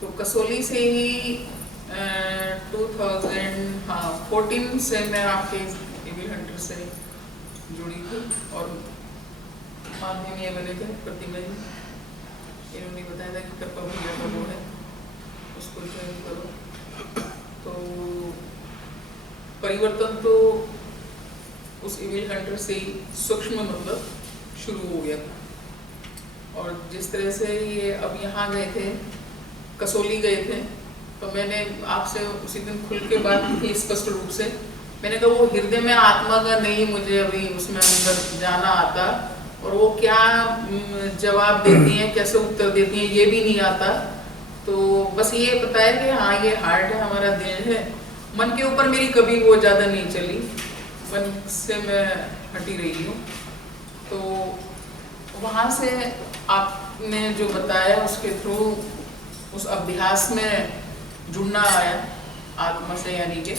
तो कसोली से ही 2014 से मैं आपके इविल हंटर से जुड़ी थी और माध्यम ये बने थे प्रतिमा जी, इन्होंने बताया था कि कृपा भैया का वो है उसको ज्वाइन करो। तो परिवर्तन तो उस इविल हंटर से ही सूक्ष्म मतलब शुरू हो गया था। और जिस तरह से ये अब यहाँ गए थे, कसोली गए थे, तो मैंने आपसे उसी दिन खुल के बात की थी स्पष्ट रूप से। मैंने कहा वो हृदय में आत्मा का नहीं मुझे अभी उसमें अंदर जाना आता, और वो क्या जवाब देती हैं, कैसे उत्तर देती हैं, ये भी नहीं आता। तो बस ये पता है कि हाँ ये हार्ट है, हमारा दिल है। मन के ऊपर मेरी कभी वो ज़्यादा नहीं चली, मन से मैं हटी रही हूँ। तो वहाँ से आपने जो बताया उसके थ्रू उस अभ्यास में जुड़ना आया आत्मा से, यानी कि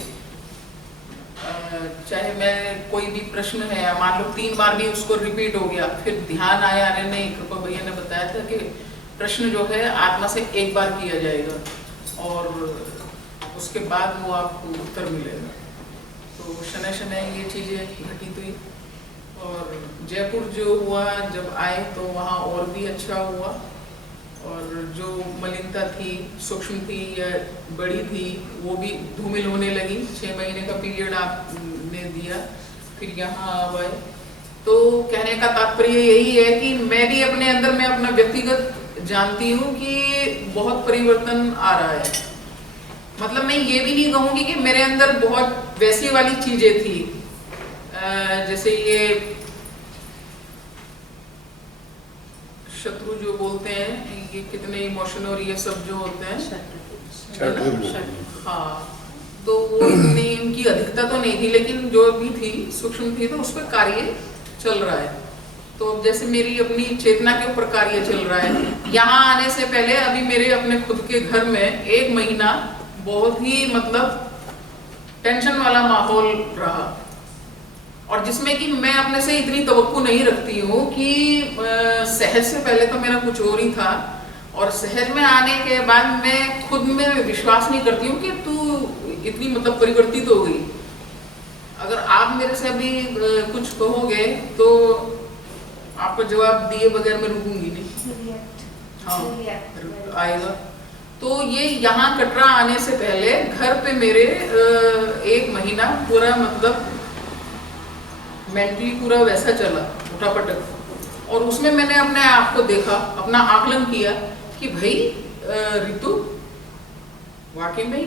चाहे मैं कोई भी प्रश्न है, मान लो 3 बार भी उसको रिपीट हो गया, फिर ध्यान आया, अरे नहीं कृपा भैया ने बताया था कि प्रश्न जो है आत्मा से 1 बार किया जाएगा और उसके बाद वो आपको उत्तर मिलेगा। तो शनै शनै ये चीज़ें घटित हुई। और जयपुर जो हुआ जब आए तो वहाँ और भी अच्छा हुआ, और जो मलिनता थी, सूक्ष्म थी या बड़ी थी, वो भी धूमिल होने लगी। 6 महीने का पीरियड आपने दिया, फिर यहाँ आए तो कहने का तात्पर्य यही है कि मैं भी अपने अंदर में अपना व्यक्तिगत जानती हूँ कि बहुत परिवर्तन आ रहा है। मतलब मैं ये भी नहीं कहूँगी कि मेरे अंदर बहुत वैसी वाली चीजें थी, जैसे ये शत्रु जो बोलते हैं, ये कितने इमोशन और ये सब जो होते हैं, हाँ, तो वो इतनी इनकी अधिकता तो नहीं थी, लेकिन जो भी थी सूक्ष्म थी, तो उस पर कार्य चल रहा है। तो जैसे मेरी अपनी चेतना के ऊपर कार्य चल रहा है। यहाँ आने से पहले अभी मेरे अपने खुद के घर में 1 महीना बहुत ही मतलब टेंशन वाला माहौल रहा, और जिसमें कि मैं अपने से इतनी तवक्को नहीं रखती हूँ कि शहर से पहले तो मेरा कुछ और ही था, और शहर में आने के बाद मैं खुद में विश्वास नहीं करती हूँ कि तू इतनी मतलब परिवर्तित हो गई। अगर आप मेरे से अभी कुछ कहोगे तो आपको जवाब दिए बगैर मैं रुकूंगी नहीं। हाँ, आएगा। तो ये यहाँ कटरा आने से पहले घर पे मेरे 1 महीना पूरा मतलब मेंटली पूरा वैसा चला, उठापटक, और उसमें मैंने अपने आप को देखा, अपना आकलन किया कि भाई रितु वाकई में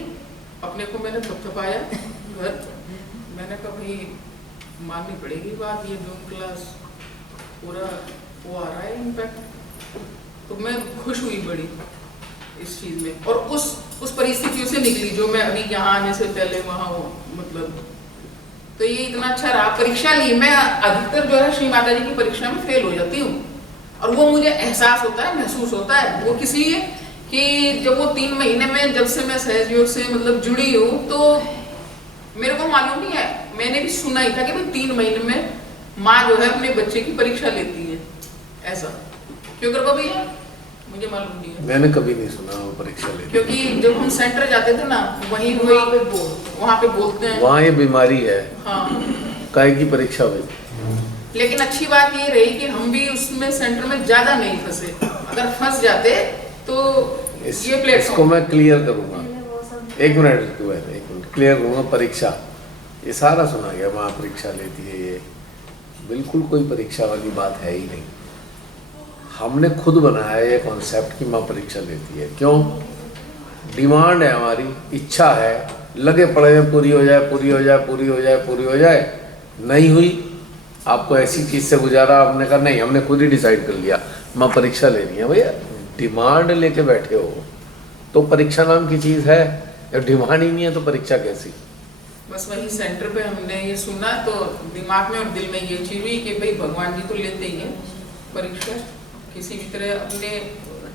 अपने को मैंने थपथपाया घर। मैंने कहा भाई माननी पड़ेगी बात, ये जून क्लास पूरा वो आ रहा है इम्पैक्ट। तो मैं खुश हुई बड़ी इस चीज में, और उस परिस्थितियों से निकली जो मैं अभी यहाँ आने से पहले वहाँ हो, मतलब तो ये इतना अच्छा रहा। परीक्षा ली, मैं अधिकतर जो है श्री माता जी की परीक्षा में फेल हो जाती हूँ, और वो मुझे एहसास होता है, महसूस होता है। वो किस लिए कि जब वो 3 महीने में जब से मैं सहयोग से मतलब जुड़ी हूँ, तो मेरे को मालूम नहीं है, मैंने भी सुना ही था कि भाई 3 महीने में माँ जो है अपने बच्चे की परीक्षा लेती है, ऐसा क्यों कर भैया? मुझे मालूम नहीं है, मैंने कभी नहीं सुना वो परीक्षा लेती। क्योंकि जब हम सेंटर जाते थे ना, वहीं वहाँ पे बोलते हैं वहाँ ये बीमारी है। हाँ, काहे की परीक्षा हुई। लेकिन अच्छी बात ये रही कि हम भी उसमें सेंटर में ज्यादा नहीं फंसे। अगर फंस जाते तो ये प्लेटफॉर्म इसको मैं क्लियर करूंगा। 1 मिनट क्लियर करूंगा। परीक्षा ये सारा सुना गया, वहाँ परीक्षा लेती है, ये बिल्कुल कोई परीक्षा वाली बात है ही नहीं। हमने खुद बनाया ये कॉन्सेप्ट कि माँ परीक्षा लेती है। क्यों? डिमांड है हमारी, इच्छा है, लगे पड़े हैं पूरी हो जाए, पूरी हो जाए, पूरी हो जाए, पूरी हो जाए। नहीं हुई, आपको ऐसी चीज़ से गुजारा, आपने कहा नहीं, हमने खुद ही डिसाइड कर लिया माँ परीक्षा लेनी है। भैया डिमांड लेके बैठे हो तो परीक्षा नाम की चीज़ है, जब डिमांड ही नहीं है तो परीक्षा कैसी? बस वही सेंटर पे हमने ये सुना तो दिमाग में और दिल में ये चीज हुई कि भाई भगवान जी तो लेते ही हैं परीक्षा, किसी भी तरह अपने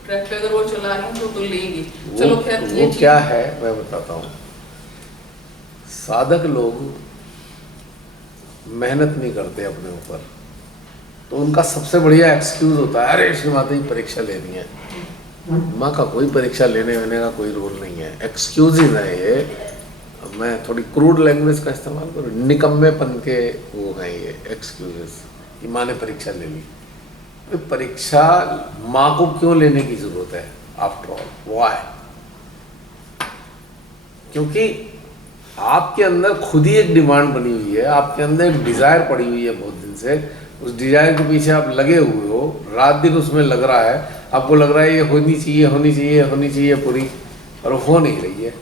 ट्रैक पे अगर वो चला रहे हैं तो लेंगे। चलो खैर, वो क्या है मैं बताता हूँ। साधक लोग मेहनत नहीं करते अपने ऊपर, तो उनका सबसे बढ़िया एक्सक्यूज होता है, अरे श्री माता जी परीक्षा लेनी है। माँ का कोई परीक्षा लेने वेने का कोई रोल नहीं है, एक्सक्यूज ही है ये। मैं थोड़ी क्रूड लैंग्वेज का इस्तेमाल करूँ, निकम्मेपन के वो हैं ये एक्सक्यूजेस कि माँ ने परीक्षा ले ली। तो परीक्षा माँ को क्यों लेने की जरूरत है? After all why? क्योंकि आपके अंदर खुद ही एक डिमांड बनी हुई है, आपके अंदर एक डिज़ायर पड़ी हुई है बहुत दिन से। उस डिज़ायर के पीछे आप लगे हुए हो, रात दिन उसमें लग रहा है, आपको लग रहा है ये होनी चाहिए, होनी चाहिए, होनी चाहिए पूरी, और हो नहीं रही है।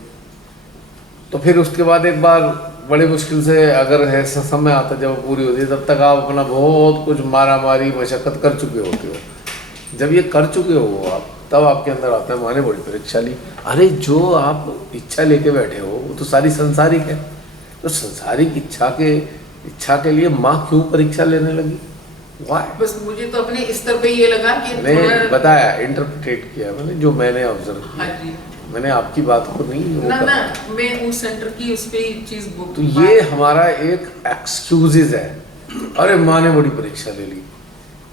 तो फिर उसके बाद एक बार बड़ी मुश्किल से अगर ऐसा समय आता जब पूरी होती है, तब तक आप अपना बहुत कुछ मारा मारी मशक्क़त कर चुके होते हो। जब ये कर चुके हो आप, तब आपके अंदर आता है माने बड़ी परीक्षा ली। अरे जो आप इच्छा लेके बैठे हो वो तो सारी संसारिक है, तो संसारिक इच्छा के लिए माँ क्यों परीक्षा लेने लगी? वाह? बस मुझे तो अपने स्तर पे ये लगा कि मैंने बताया, इंटरप्रिटेट किया मैंने, जो मैंने ऑब्जर्व हाँ किया। जी, मैंने आपकी बात को नहीं ना मैं उस सेंटर की उस पे चीज तो ये हमारा एक एक्सक्यूजेज है। अरे माँ ने बड़ी परीक्षा ले ली।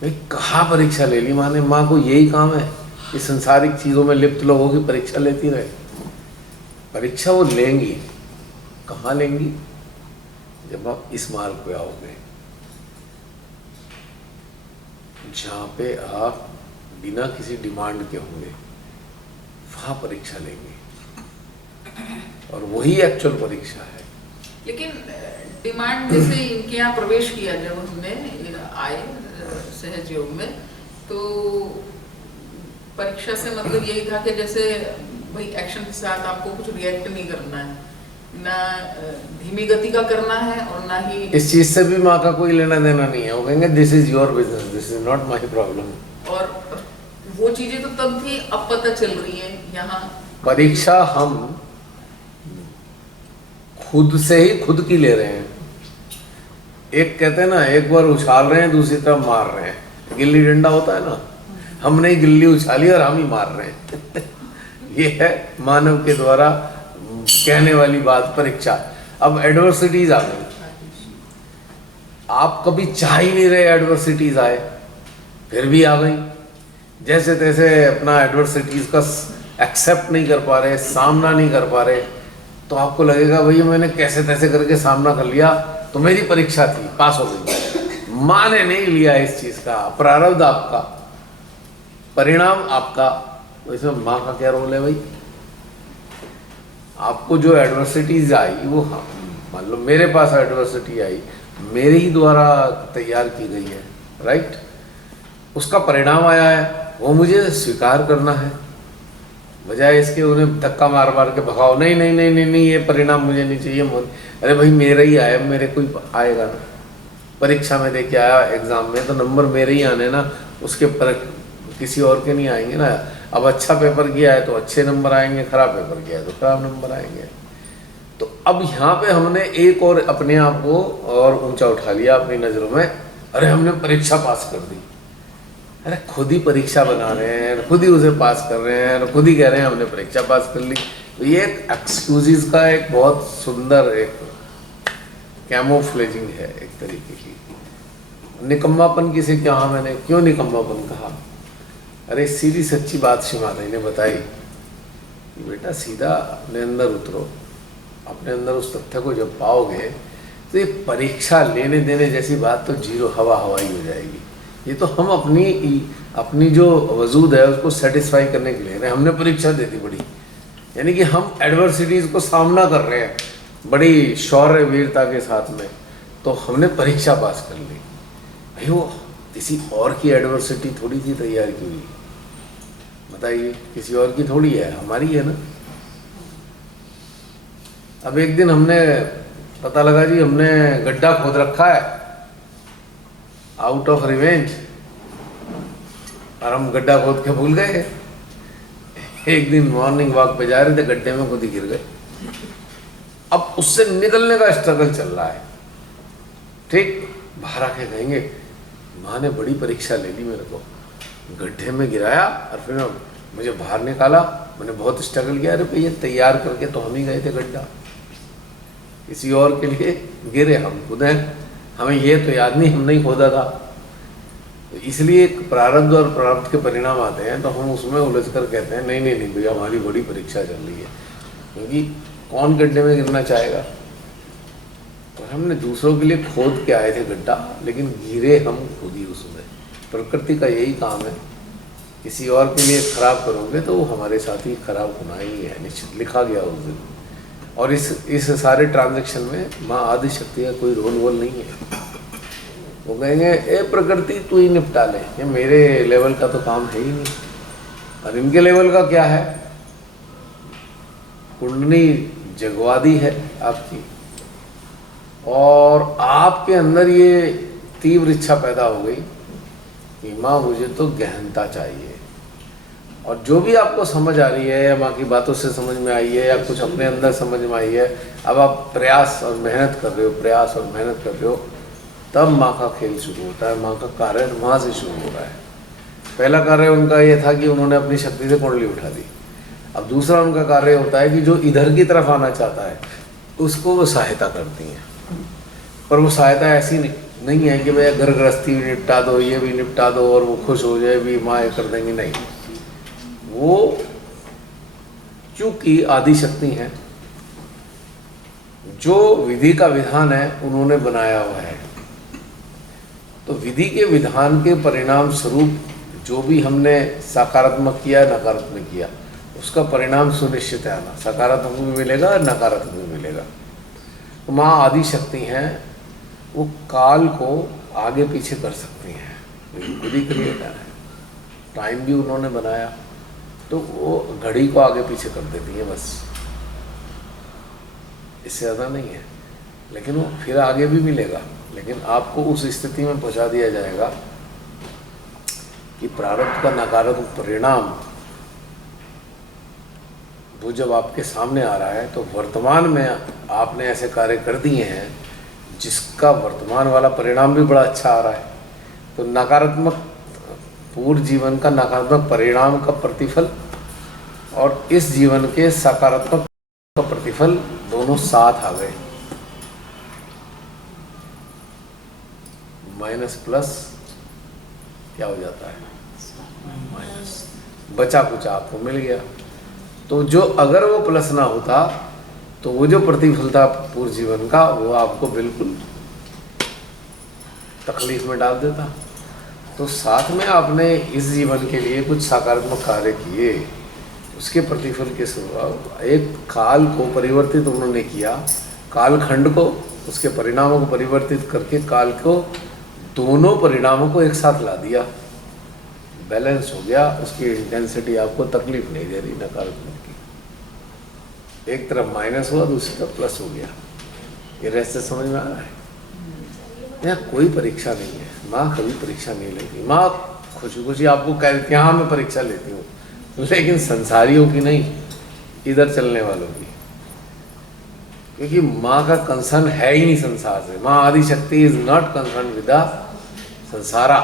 भाई कहाँ परीक्षा ले ली माँ ने? माँ को यही काम है कि संसारिक चीज़ों में लिप्त लोगों की परीक्षा लेती रहे। परीक्षा वो लेंगी, कहाँ लेंगी? जब आप इस मार्ग पे आओगे जहाँ पे आप बिना किसी डिमांड के होंगे, वहाँ परीक्षा लेंगे, और वही एक्चुअल परीक्षा है। लेकिन डिमांड में से इनके यहाँ प्रवेश किया जब हमने आए सहज योग में, तो परीक्षा से मतलब यही था कि जैसे भाई एक्शन के साथ आपको कुछ रिएक्ट नहीं करना है, ना धीमी गति का करना है और ना ही इस चीज से भी माँ का कोई लेना देना नहीं है। वो कहेंगे this is your business, this is not my problem. और वो चीजें तो तब थी, अब पता चल रही है यहाँ। परीक्षा हम खुद से ही खुद की ले रहे हैं। एक कहते हैं ना, एक बार उछाल रहे हैं दूसरी तरफ मार रहे हैं। गिल्ली डंडा होता है ना, हमने ही गिल्ली उछाली और हम ही मार रहे हैं। ये है मानव के द्वारा कहने वाली बात परीक्षा। अब एडवर्सिटीज आ गई, आप कभी चाह ही नहीं रहे एडवर्सिटीज आए, फिर भी आ गई। जैसे तैसे अपना एडवर्सिटीज का एक्सेप्ट नहीं कर पा रहे, सामना नहीं कर पा रहे, तो आपको लगेगा भैया मैंने कैसे तैसे करके सामना कर लिया, तो मेरी परीक्षा थी, पास हो गई। माँ ने नहीं लिया इस चीज का, प्रारब्ध आपका, परिणाम आपका। तो इसमें माँ का क्या रोल है भाई? आपको जो एडवर्सिटीज आई वो, हाँ मान लो मेरे पास एडवर्सिटी आई, मेरे ही द्वारा तैयार की गई है, राइट? उसका परिणाम आया है, वो मुझे स्वीकार करना है, बजाय इसके उन्हें धक्का मार मार के भगाओ। नहीं नहीं नहीं नहीं नहीं, ये परिणाम मुझे नहीं चाहिए। अरे भाई मेरा ही आया, मेरे कोई आएगा ना। परीक्षा में दे के आया एग्जाम में, तो नंबर मेरे ही आने ना, उसके पर किसी और के नहीं आएंगे ना। अब अच्छा पेपर किया है तो अच्छे नंबर आएंगे, खराब पेपर किया है तो खराब नंबर आएंगे। तो अब यहाँ पे हमने एक और अपने आप को और ऊंचा उठा लिया अपनी नज़रों में। अरे हमने परीक्षा पास कर दी। अरे खुद ही परीक्षा बना रहे हैं, खुद ही उसे पास कर रहे हैं, खुद ही कह रहे हैं हमने परीक्षा पास कर ली। तो ये एक एक्सक्यूजेस का एक बहुत सुंदर एक कैमोफ्लेजिंग है एक तरीके की। निकम्मापन किसे कहा मैंने, क्यों निकम्मापन कहा? अरे सीधी सच्ची बात श्री माता जी ने बताई कि बेटा सीधा अपने अंदर उतरो, अपने अंदर उस तथ्य को जब पाओगे तो ये परीक्षा लेने देने जैसी बात तो जीरो हवा हवाई हो जाएगी। ये तो हम अपनी जो वजूद है उसको सेटिस्फाई करने के लिए हमने परीक्षा दे दी बड़ी, यानी कि हम एडवर्सिटीज़ को सामना कर रहे हैं बड़ी शौर्य वीरता के साथ में, तो हमने परीक्षा पास कर ली। भाई वो किसी और की एडवर्सिटी थोड़ी थी तैयार की हुई, बताइए, किसी और की थोड़ी है, हमारी है ना। अब एक दिन हमने पता लगा जी हमने गड्ढा खोद रखा है आउट ऑफ रिवेंज, और हम गड्ढा खोद के भूल गए। एक दिन मॉर्निंग वॉक पे जा रहे थे, गड्ढे में खुद ही गिर गए। अब उससे निकलने का स्ट्रगल चल रहा है, ठीक? बाहर आके कहेंगे माँ ने बड़ी परीक्षा ले ली मेरे को, गड्ढे में गिराया और फिर मुझे बाहर निकाला, मैंने बहुत स्ट्रगल किया। अरे भैया तैयार करके तो हम ही गए थे गड्ढा, किसी और के लिए गिरे, हम खुद हैं, हमें ये तो याद नहीं हमने ही खोदा था। तो इसलिए एक प्रारब्ध और प्रारब्ध के परिणाम आते हैं तो हम उसमें उलझ कर कहते हैं नहीं नहीं नहीं भैया हमारी बड़ी परीक्षा चल रही है, क्योंकि कौन गड्ढे में गिरना चाहेगा। तो हमने दूसरों के लिए खोद के आए थे गड्ढा, लेकिन गिरे हम खुद ही उसमें। प्रकृति का यही काम है, किसी और के लिए खराब करोगे तो वो हमारे साथ ही खराब होना ही है, निश्चित लिखा गया उस दिन। और इस सारे ट्रांजैक्शन में माँ आदि शक्ति का कोई रोल वोल नहीं है। वो कहेंगे ए प्रकृति तू ही निपटा ले, ये मेरे लेवल का तो काम है ही नहीं। और इनके लेवल का क्या है? कुंडली जगवादी है आपकी, और आपके अंदर ये तीव्र इच्छा पैदा हो गई कि माँ मुझे तो गहनता चाहिए। और जो भी आपको समझ आ रही है या माँ की बातों से समझ में आई है या कुछ अपने अंदर समझ में आई है, अब आप प्रयास और मेहनत कर रहे हो, प्रयास और मेहनत कर रहे हो, तब माँ का खेल शुरू होता है, माँ का कार्य वहाँ से शुरू हो रहा है। पहला कार्य उनका ये था कि उन्होंने अपनी शक्ति से कुंडली उठा दी। अब दूसरा उनका कार्य होता है कि जो इधर की तरफ आना चाहता है उसको वो सहायता करती हैं, पर वो सहायता ऐसी नहीं है कि भैया घर गृहस्थी भी निपटा दो, ये भी निपटा दो और वो खुश हो जाए भी माँ ये कर देंगी, नहीं। वो चूंकि आदि शक्ति है, जो विधि का विधान है उन्होंने बनाया हुआ है, तो विधि के विधान के परिणाम स्वरूप जो भी हमने सकारात्मक किया नकारात्मक किया उसका परिणाम सुनिश्चित है आना, सकारात्मक भी मिलेगा और नकारात्मक भी मिलेगा। तो माँ आदि शक्ति हैं, वो काल को आगे पीछे कर सकती हैं, खुद ही क्रिएटर है, टाइम भी उन्होंने बनाया, तो वो घड़ी को आगे पीछे कर देती है बस, इससे ज़्यादा नहीं है। लेकिन वो फिर आगे भी मिलेगा, लेकिन आपको उस स्थिति में पहुंचा दिया जाएगा कि प्रारब्ध का नकारात्मक परिणाम वो जब आपके सामने आ रहा है, तो वर्तमान में आपने ऐसे कार्य कर दिए हैं जिसका वर्तमान वाला परिणाम भी बड़ा अच्छा आ रहा है, तो नकारात्मक पूर्व जीवन का नकारात्मक परिणाम का प्रतिफल और इस जीवन के सकारात्मक का प्रतिफल दोनों साथ आ गए, माइनस प्लस क्या हो जाता है, माइनस, बचा कुछ आपको मिल गया। तो जो अगर वो प्लस ना होता तो वो जो प्रतिफल था पूर्व जीवन का, वो आपको बिल्कुल तकलीफ में डाल देता। तो साथ में आपने इस जीवन के लिए कुछ सकारात्मक कार्य किए, उसके प्रतिफल के स्वभाव, एक काल को परिवर्तित उन्होंने किया, कालखंड को, उसके परिणामों को परिवर्तित करके काल को, दोनों परिणामों को एक साथ ला दिया, बैलेंस हो गया, उसकी इंटेंसिटी आपको तकलीफ नहीं दे रही नकारात्मक की, एक तरफ माइनस हुआ, दूसरी तरफ प्लस हो गया। ये रहस्य समझ में आ रहा है? यहाँ कोई परीक्षा नहीं है, माँ कभी परीक्षा नहीं लेती, माँ खुशी खुशी आपको कह देती है हाँ मैं परीक्षा लेती हूँ, लेकिन संसारियों की नहीं, इधर चलने वालों की, क्योंकि माँ का कंसर्न है ही नहीं संसार से। माँ आदि शक्ति is not concern with the संसारा,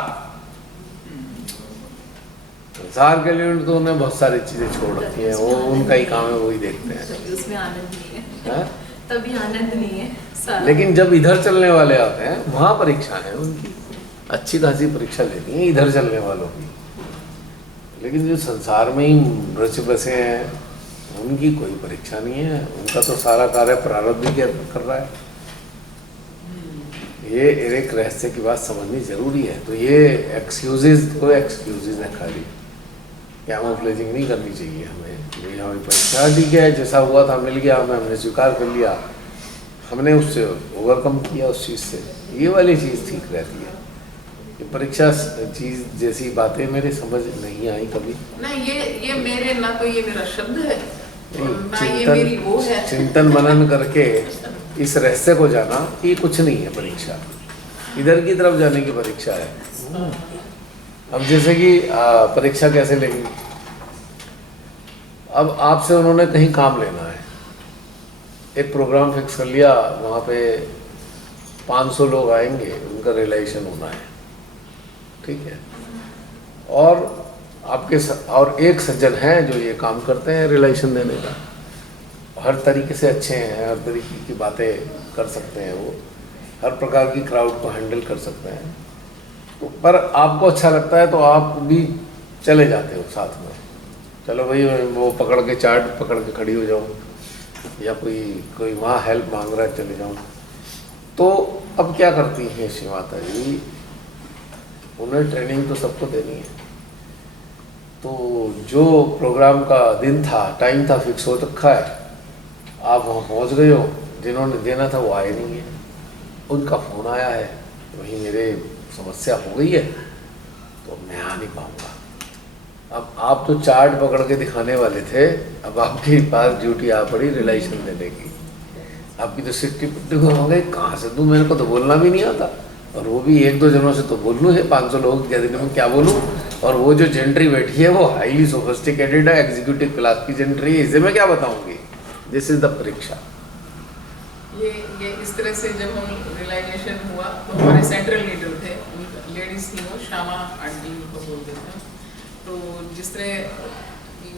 संसार के लिए तो उन्हें बहुत सारी चीजें छोड़ रखी हैं, वो उनका ही काम है, वही देखते हैं, उसमें आनंद नहीं है, है? तभी आनंद नहीं है सारा। लेकिन जब इधर चलने वाले आते हैं वहाँ परीक्षा है उनकी, अच्छी खासी परीक्षा लेती हैं इधर चलने वालों की, लेकिन जो संसार में ही रच बसे हैं उनकी कोई परीक्षा नहीं है, उनका तो सारा कार्य प्रारब्ध ही कर रहा है। ये एक रहस्य की बात समझनी जरूरी है। तो ये एक्सक्यूजेज कोई एक्सक्यूजेज है, खाली कैमोफ्लेजिंग नहीं करनी चाहिए हमें, ये हमें परीक्षा ठीक है, जैसा हुआ था मिल गया, हमने स्वीकार कर लिया, हमने उससे ओवरकम किया उस चीज़ से, ये वाली चीज़ ठीक रहती है। ये परीक्षा चीज़ जैसी बातें मेरे समझ नहीं आई कभी। नहीं, ये मेरे ना तो ये मेरा शब्द है और ना ये मेरी वो है। चिंतन मनन करके इस रहस्य को जाना कि कुछ नहीं है परीक्षा, इधर की तरफ जाने की परीक्षा है। अब जैसे कि परीक्षा कैसे लेंगे, अब आपसे उन्होंने कहीं काम लेना है, एक प्रोग्राम फिक्स कर लिया, वहाँ पे 500 लोग आएंगे, उनका रिलेशन होना है, ठीक है, और आपके और एक सज्जन हैं जो ये काम करते हैं रिलेशन देने का, हर तरीके से अच्छे हैं, हर तरीके की बातें कर सकते हैं, वो हर प्रकार की क्राउड को हैंडल कर सकते हैं। तो पर आपको अच्छा लगता है तो आप भी चले जाते हो साथ में, चलो भाई वो पकड़ के चार्ट पकड़ के खड़ी हो जाऊँ, या कोई वहाँ हेल्प मांग रहा है चले जाऊँ। तो अब क्या करती हैं श्री माता जी, उन्हें ट्रेनिंग तो सबको देनी है, तो जो प्रोग्राम का दिन था, टाइम था, फिक्स हो रखा है, आप वहाँ पहुँच गए हो, जिन्होंने देना था वो आए नहीं है, उनका फ़ोन आया है, वही मेरे समस्या हो गई है तो मैं आ नहीं पाऊँगा। अब आप तो चार्ट पकड़ के दिखाने वाले थे, अब आपके पास ड्यूटी आ पड़ी रिलेशन देने की, आपकी तो सिट्टी पुट्टी हो गई, कहाँ से दूँ, मेरे को तो बोलना भी नहीं आता, और वो भी 1-2 जनों से तो बोल लूँ है, 500 लोगों के दिन में क्या बोलूँ, और वो जो जेंट्री बैठी है वो हाईली सोफिस्टिकेटेड है, एग्जीक्यूटिव क्लास की जेंट्री है, इसे मैं क्या बताऊँगी, दिस इज द परीक्षा। ये इस तरह से जब हम रियलाइजेशन हुआ तो हमारे सेंट्रल लीडर थे, लेडीज थी, वो श्यामा आंटी को बोलते थे, तो जिस तरह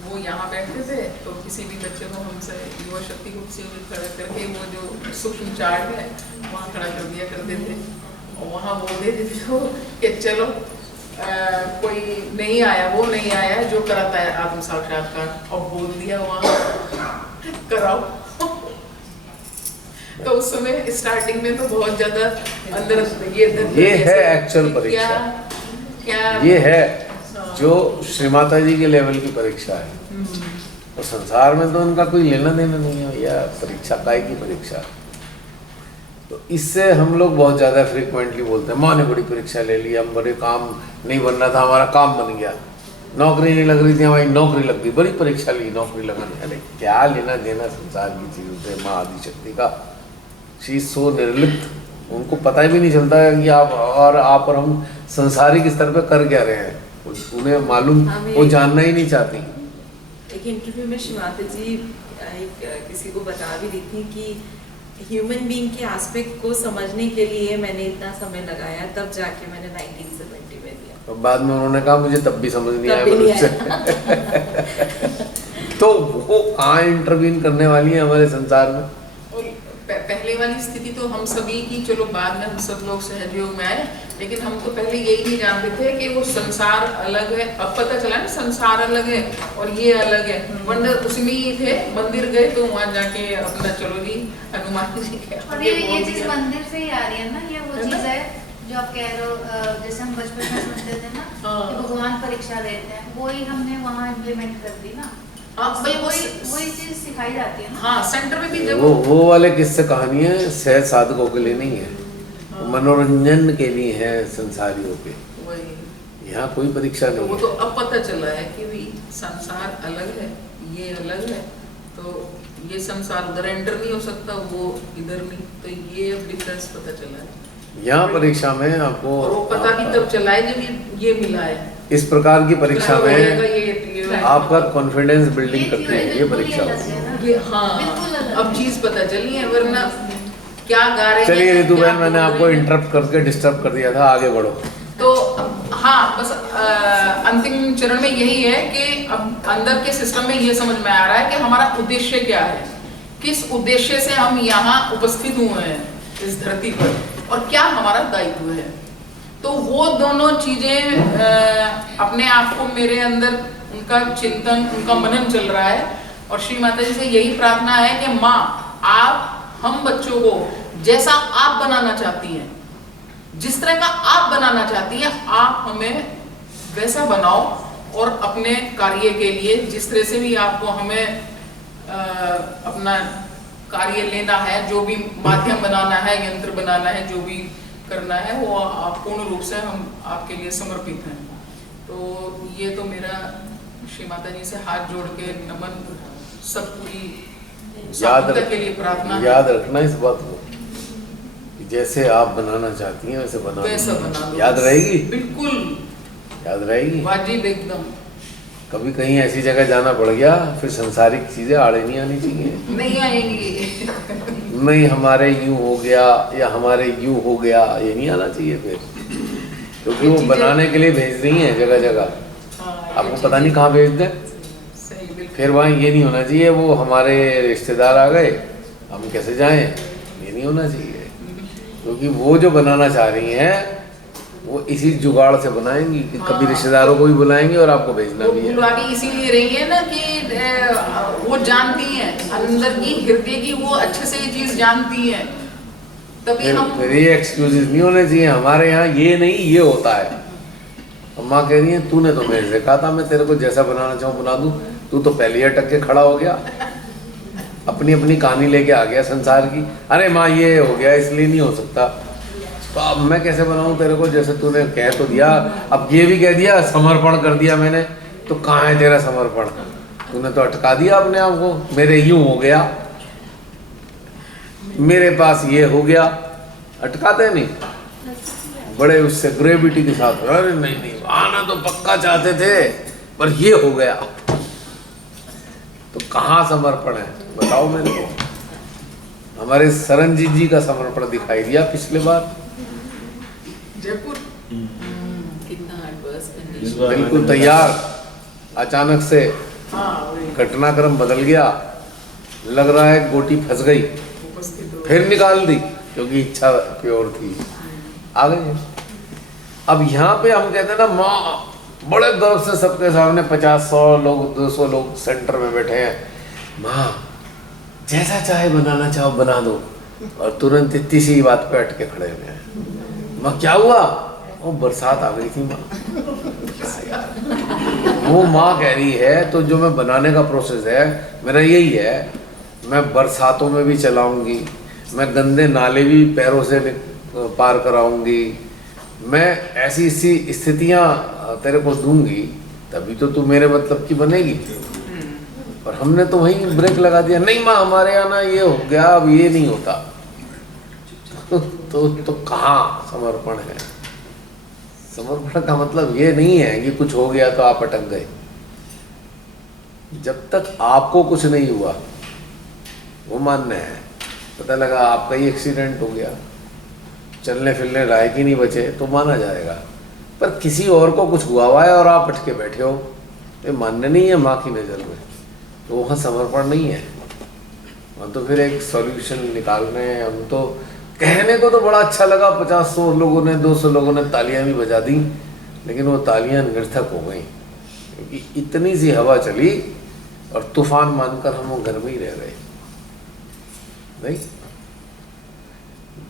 वो यहाँ बैठते थे तो किसी भी बच्चे को हमसे युवा शक्ति को किसी भी खड़ा करके वो जो सूक्ष्म चार्ट है वहाँ खड़ा कर दिया करते थे, और वहाँ बोल देते थे कि चलो कोई नहीं आया, वो नहीं आया जो कराता है आत्म साक्षात्कार, और बोल दिया वहाँ कराओ। तो उस समय स्टार्टिंग में तो बहुत ज्यादा अंदर ये है एक्चुअल परीक्षा, क्या ये है जो श्री माता जी के लेवल की परीक्षा है, तो संसार में तो उनका कोई लेना देना नहीं है भैया, परीक्षा काय की परीक्षा, तो इससे हम लोग बहुत ज़्यादा फ्रिक्वेंटली बोलते हैं माँ ने बड़ी परीक्षा ले ली, हम बड़े काम नहीं बनना था, हमारा काम बन गया, नौकरी नहीं लग रही थी, हमारी नौकरी लग गई, बड़ी परीक्षा ली, नौकरी लगाने। अरे क्या लेना देना संसार की चीज़ों से माँ आदिशक्ति का। शी इज सो निर्लिप्त, उनको पता भी नहीं चलता है कि आप और हम संसारिक स्तर पे कर क्या रहे हैं, उन्हें मालूम, वो जानना ही नहीं चाहती। एक इंटरव्यू में श्रीमाता जी किसी को बता भी रही थी कि ह्यूमन बीइंग के एस्पेक्ट को समझने के लिए मैंने इतना समय लगाया, तब जाके मैंने 1970 में दिया। तो बाद में उन्होंने कहा मुझे तब भी समझ नहीं आया। तो वो कहाँ इंटरवीन करने वाली है हमारे संसार में। और पहले वाली स्थिति तो हम सभी की, चलो बाद में हम सब लोग सहयोग में आए, लेकिन हम तो पहले यही नहीं जानते थे कि वो संसार अलग है। अब पता चला ना संसार अलग है और ये अलग है। वरना उसमें ही थे, मंदिर गए तो वहाँ जाके अपना चलो जी हनुमान जी के और ये चीज मंदिर से ही आ रही है ना, ये वो चीज है जो आप कह रहे हो, जैसे हम बचपन में सुनते थे ना कि भगवान परीक्षा लेते हैं, वो ही हमने वहाँ इम्प्लीमेंट कर दी ना। वही चीज सिखाई जाती है ना। हाँ, सेंटर में भी जब वो वाले किस्से कहानी है सहज साधकों के लिए नहीं है, मनोरंजन के लिए है संसारियों के। वही यहाँ कोई परीक्षा तो नहीं वो है। तो अब पता चला है कि भी संसार अलग है, ये अलग है, तो ये संसार उधर एंटर नहीं हो सकता, वो इधर नहीं, तो ये अब डिफरेंस पता चला है। यहाँ परीक्षा में आपको और वो पता भी तब चला है जब ये मिला है। इस प्रकार की परीक्षा में ये आपका कॉन्फिडेंस बिल्डिंग करती है ये परीक्षा। ये हाँ, अब चीज पता चली है, वरना क्या गा रहे हैं। चलिए रितु बहन, मैंने आपको इंटरप्ट करके डिस्टर्ब कर दिया था, आगे बढ़ो। तो हाँ, बस अंतिम चरण में यही है कि अब अंदर के सिस्टम में ये समझ में आ रहा है कि हमारा उद्देश्य क्या है, किस उद्देश्य से हम यहाँ उपस्थित हुए हैं इस धरती पर, और क्या हमारा दायित्व है। तो वो दोनों चीजें अपने आप को मेरे अंदर उनका चिंतन, उनका मनन चल रहा है। और श्री माता जी से यही प्रार्थना है कि माँ, आप हम बच्चों को जैसा आप बनाना चाहती हैं, जिस तरह का आप बनाना चाहती हैं, आप हमें वैसा बनाओ, और अपने कार्य के लिए जिस तरह से भी आपको हमें अपना कार्य लेना है, जो भी माध्यम बनाना है, यंत्र बनाना है, जो भी करना है, वो आप पूर्ण रूप से हम आपके लिए समर्पित हैं। तो ये तो मेरा श्री माता जी से हाथ जोड़ के नमन, सब पूरी साधुता के लिए प्रार्थना है। याद रखना इस बात को, जैसे आप बनाना चाहती हैं वैसे बना दो। याद रहेगी, बिल्कुल याद रहेगी, वाजिब एकदम। कभी कहीं ऐसी जगह जाना पड़ गया, फिर संसारिक चीजें आड़े नहीं आनी चाहिए। नहीं आएंगी। नहीं हमारे यूं हो गया या हमारे यूं हो गया, ये नहीं आना चाहिए फिर, क्योंकि वो बनाने के लिए भेज रही है जगह जगह, आपको पता नहीं कहाँ भेज दें। फिर वहाँ ये नहीं होना चाहिए वो हमारे रिश्तेदार आ गए, हम कैसे जाएं, ये नहीं होना चाहिए। क्योंकि वो जो बनाना चाह रही हैं वो इसी जुगाड़ से बनाएंगी कि कभी रिश्तेदारों को भी बुलाएंगे और आपको भेजना भी है। बुला भी इसीलिए रही है ना कि वो जानती हैं अंदर की, हृदय की, वो अच्छे से ये चीज जानती हैं, तभी हम फिर ये एक्सक्यूजेस नहीं होने चाहिए हमारे यहाँ, ये नहीं ये होता है। अम्मा कह रही है तूने तो मेरे से कहा था मैं तेरे को जैसा बनाना चाहूँ बना दूँ, तू तो पहले ही अटक के खड़ा हो गया, अपनी अपनी कहानी लेके आ गया संसार की। अरे माँ ये हो गया इसलिए नहीं हो सकता, तो अब मैं कैसे बनाऊं तेरे को, जैसे तूने कह तो दिया, अब ये भी कह दिया, समर्पण कर दिया मैंने, तो कहाँ है तेरा समर्पण, तूने तो अटका दिया अपने आप को। मेरे यूं हो गया, मेरे पास ये हो गया, अटकाते नहीं बड़े उससे ग्रेविटी के साथ। अरे नहीं नहीं आना तो पक्का चाहते थे पर ये हो गया, तो कहाँ समर्पण है बताओ मेरे को। हमारे सरनजीत जी का समर्पण दिखाई दिया पिछले बार, जयपुर कितना एडवर्स कंडीशन, बिल्कुल तैयार, अचानक से हाँ घटनाक्रम बदल गया, लग रहा है गोटी फंस गई, उपस्थित हो। फिर निकाल दी क्योंकि इच्छा प्योर थी, आ गए। अब यहाँ पे हम कहते हैं ना माँ, बड़े गर्व से सबके सामने 50-100 लोग 200 लोग सेंटर में बैठे हैं, माँ जैसा चाहे बनाना चाहो बना दो, और तुरंत इतनी सी बात पे अटके खड़े हुए हैं। माँ क्या हुआ, वो बरसात आ गई थी माँ। वो माँ कह रही है तो जो मैं बनाने का प्रोसेस है मेरा यही है, मैं बरसातों में भी चलाऊंगी, मैं गंदे नाले भी पैरों से पार कराऊंगी, मैं ऐसी ऐसी स्थितियां तेरे को दूंगी, तभी तो तू मेरे मतलब की बनेगी। और हमने तो वहीं ब्रेक लगा दिया, नहीं माँ हमारे यहाँ ना ये हो गया, अब ये नहीं होता। तो कहाँ समर्पण है? समर्पण का मतलब ये नहीं है कि कुछ हो गया तो आप अटक गए। जब तक आपको कुछ नहीं हुआ वो मान्य है। पता लगा आपका ही एक्सीडेंट हो गया, चलने फिरने लायक ही नहीं बचे, तो माना जाएगा। पर किसी और को कुछ हुआ है और आप अटके बैठे हो, ये मान्य नहीं है माँ की नज़र में, तो वहाँ समर्पण नहीं है। वहाँ तो फिर एक सॉल्यूशन निकाल रहे हैं हम। तो कहने को तो बड़ा अच्छा लगा, 50-100 लोगों ने 200 लोगों ने तालियां भी बजा दी, लेकिन वो तालियां निरर्थक हो गई, क्योंकि इतनी सी हवा चली और तूफान मानकर हम वो घर में ही रह गए। नहीं,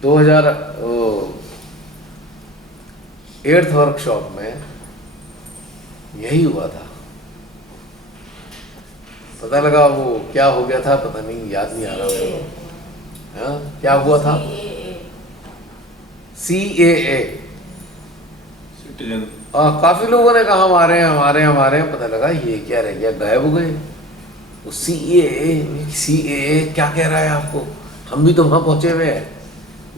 2008 वर्कशॉप में यही हुआ था। पता लगा वो क्या हो गया था, पता नहीं, याद नहीं आ रहा मेरे को। हाँ, क्या हुआ था? CAA। सिटीजन काफी लोगों ने कहा हमारे हैं, पता लगा ये क्या रह गया, गायब हो गए। वो CAA क्या कह रहा है आपको? हम भी तो वहां पहुंचे हुए हैं,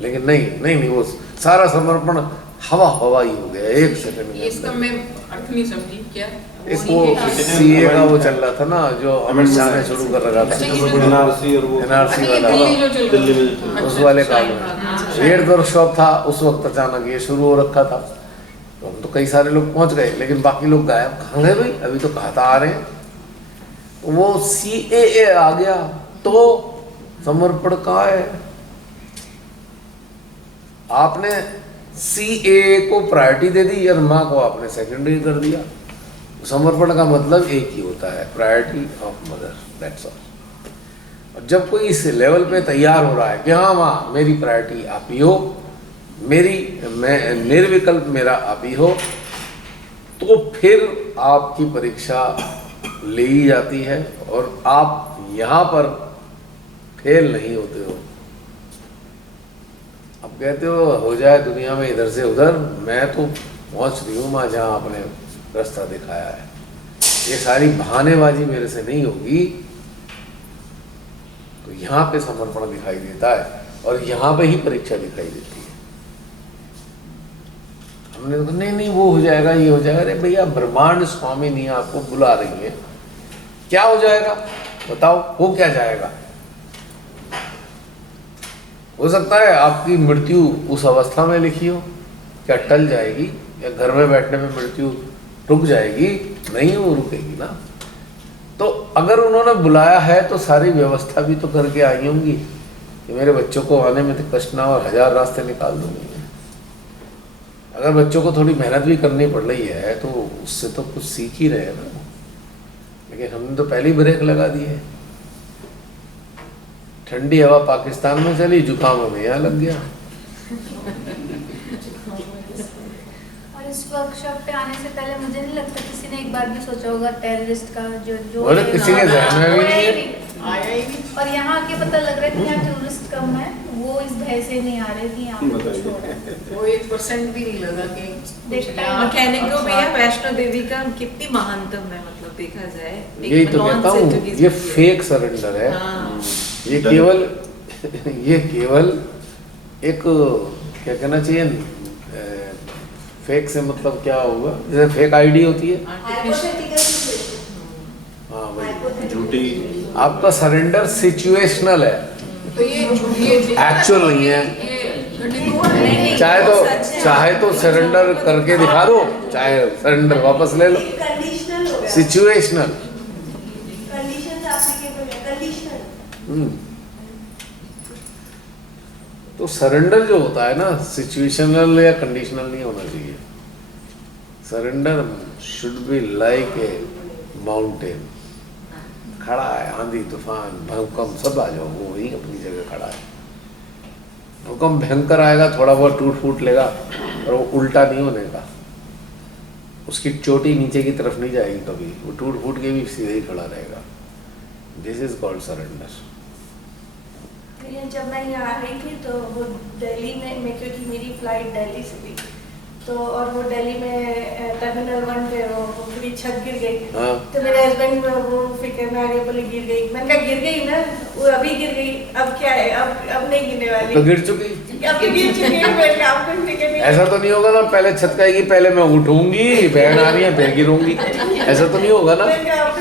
लेकिन नहीं, वो सारा समर्पण हवा ही हो गया एक सेकंड ये इसका में। मैं अर्थ नहीं समझी क्या। एक वो CAA का वो चल रहा था ना, जो अमित शाह ने शुरू कर रखा था, NRC और वो NRC वाला, दिल्ली जो चल दिल्ली में रहा है। उस वाले काम में 8 वर्कशॉप था उस वक्त। अचानक ये शुरू हो रखा था, तो हम तो कई सारे लोग पहुंच गए, लेकिन बाकी लोग गायब। कहाँ गए भाई? अभी तो कहता आ रहे हैं। वो CAA आ गया तो समर्पण कहाँ है? आपने CAA को प्रायोरिटी दे दी और माँ को आपने सेकेंडरी कर दिया। समर्पण का मतलब एक ही होता है, priority of mother, that's all. और जब कोई इस लेवल पे तैयार हो रहा है कि हाँ माँ मेरी प्रायोरिटी आप ही हो, मैं निर्विकल्प मेरा आप ही हो, तो फिर आपकी परीक्षा ली जाती है और आप यहाँ पर फेल नहीं होते हो। अब कहते हो जाए दुनिया में इधर से उधर, मैं तो पहुंच रही हूँ माँ जहाँ आपने रास्ता दिखाया है। ये सारी बहानेबाजी मेरे से नहीं होगी। तो यहाँ पे समर्पण दिखाई देता है और यहाँ पे ही परीक्षा दिखाई देती है। हमने तो नहीं वो हो जाएगा, ये हो जाएगा। अरे भैया, ब्रह्मांड स्वामी नहीं आपको बुला रही है, क्या हो जाएगा बताओ? हो क्या जाएगा? हो सकता है आपकी मृत्यु उस अवस्था में लिखी हो, क्या टल जाएगी? या घर में बैठने में मृत्यु रुक जाएगी? नहीं, वो रुकेगी ना। तो अगर उन्होंने बुलाया है तो सारी व्यवस्था भी तो करके आई होंगी कि मेरे बच्चों को आने में तो कष्ट ना, और 1000 रास्ते निकाल दूंगी। अगर बच्चों को थोड़ी मेहनत भी करनी पड़ रही है तो उससे तो कुछ सीख ही रहे हैं ना। लेकिन हमने तो पहली ब्रेक लगा दी है। ठंडी हवा पाकिस्तान में चली, जुकाम हमें यहाँ लग गया। और इस वर्कशॉप पे आने से पहले मुझे नहीं लगता किसी ने एक बार भी सोचा होगा टेररिस्ट का जो बोले किसी के ध्यान में भी नहीं है। आया ही नहीं। और यहाँ के पता लग रहा है कि यहाँ टूरिस्ट कम है, वो इस भय से नहीं आ रहे कि यहाँ पे कुछ हो रहा है। वो 1% भी नहीं लगा कि देखता है। और कहने को भैया वैष्णो देवी का कितनी महानतम है, मतलब देखा जाए यही तो कहता हूँ, ये फेक सरेंडर है। ये केवल एक, क्या कहना चाहिए, फेक से मतलब क्या हुआ, जैसे फेक आईडी होती है। हाँ भाई, झूठी आपका सरेंडर सिचुएशनल है, तो ये एक्चुअल नहीं है। ये घटित हुआ है। चाहे तो सरेंडर करके दिखा दो, चाहे सरेंडर वापस ले लो। कंडीशनल हो गया। सिचुएशनल। कंडीशंस एप्लीकेबल है, कंडीशनल। तो सरेंडर जो होता है ना, सिचुएशनल या कंडीशनल नहीं होना चाहिए। Surrender should be like a mountain. खड़ा है, आंधी तूफान भूकंप सब आ जाओ, वो वही अपनी जगह खड़ा है। भूकंप भयंकर आएगा, थोड़ा बहुत टूट फूट लेगा और वो उल्टा नहीं होने का, उसकी चोटी नीचे की तरफ नहीं जाएगी कभी, वो टूट फूट के भी सीधे ही खड़ा रहेगा। This is called surrender. ये जब मैं यहाँ आ रही थी तो वो दिल्ली में क्योंकि मेरी फ्लाइट दिल्ली से थी तो और वो दिल्ली में टर्मिनल 1 पे वो पूरी छत गिर गई। हाँ। तो मेरे हस्बैंड वो फिक्र में आ गए, बोले गिर गई। मैंने कहा गिर गई ना, वो अभी गिर गई, अब क्या है, अब नहीं गिरने वाली। तो गिर चुकी। अब तो गिर चुकी है, मैंने कहा आपको फिक्र नहीं। ऐसा तो नहीं होगा ना पहले छटकाएगी, पहले मैं उठूंगी, बहन आ रही है फिर गिरूंगी, ऐसा तो नहीं होगा ना। मैंने कहा अब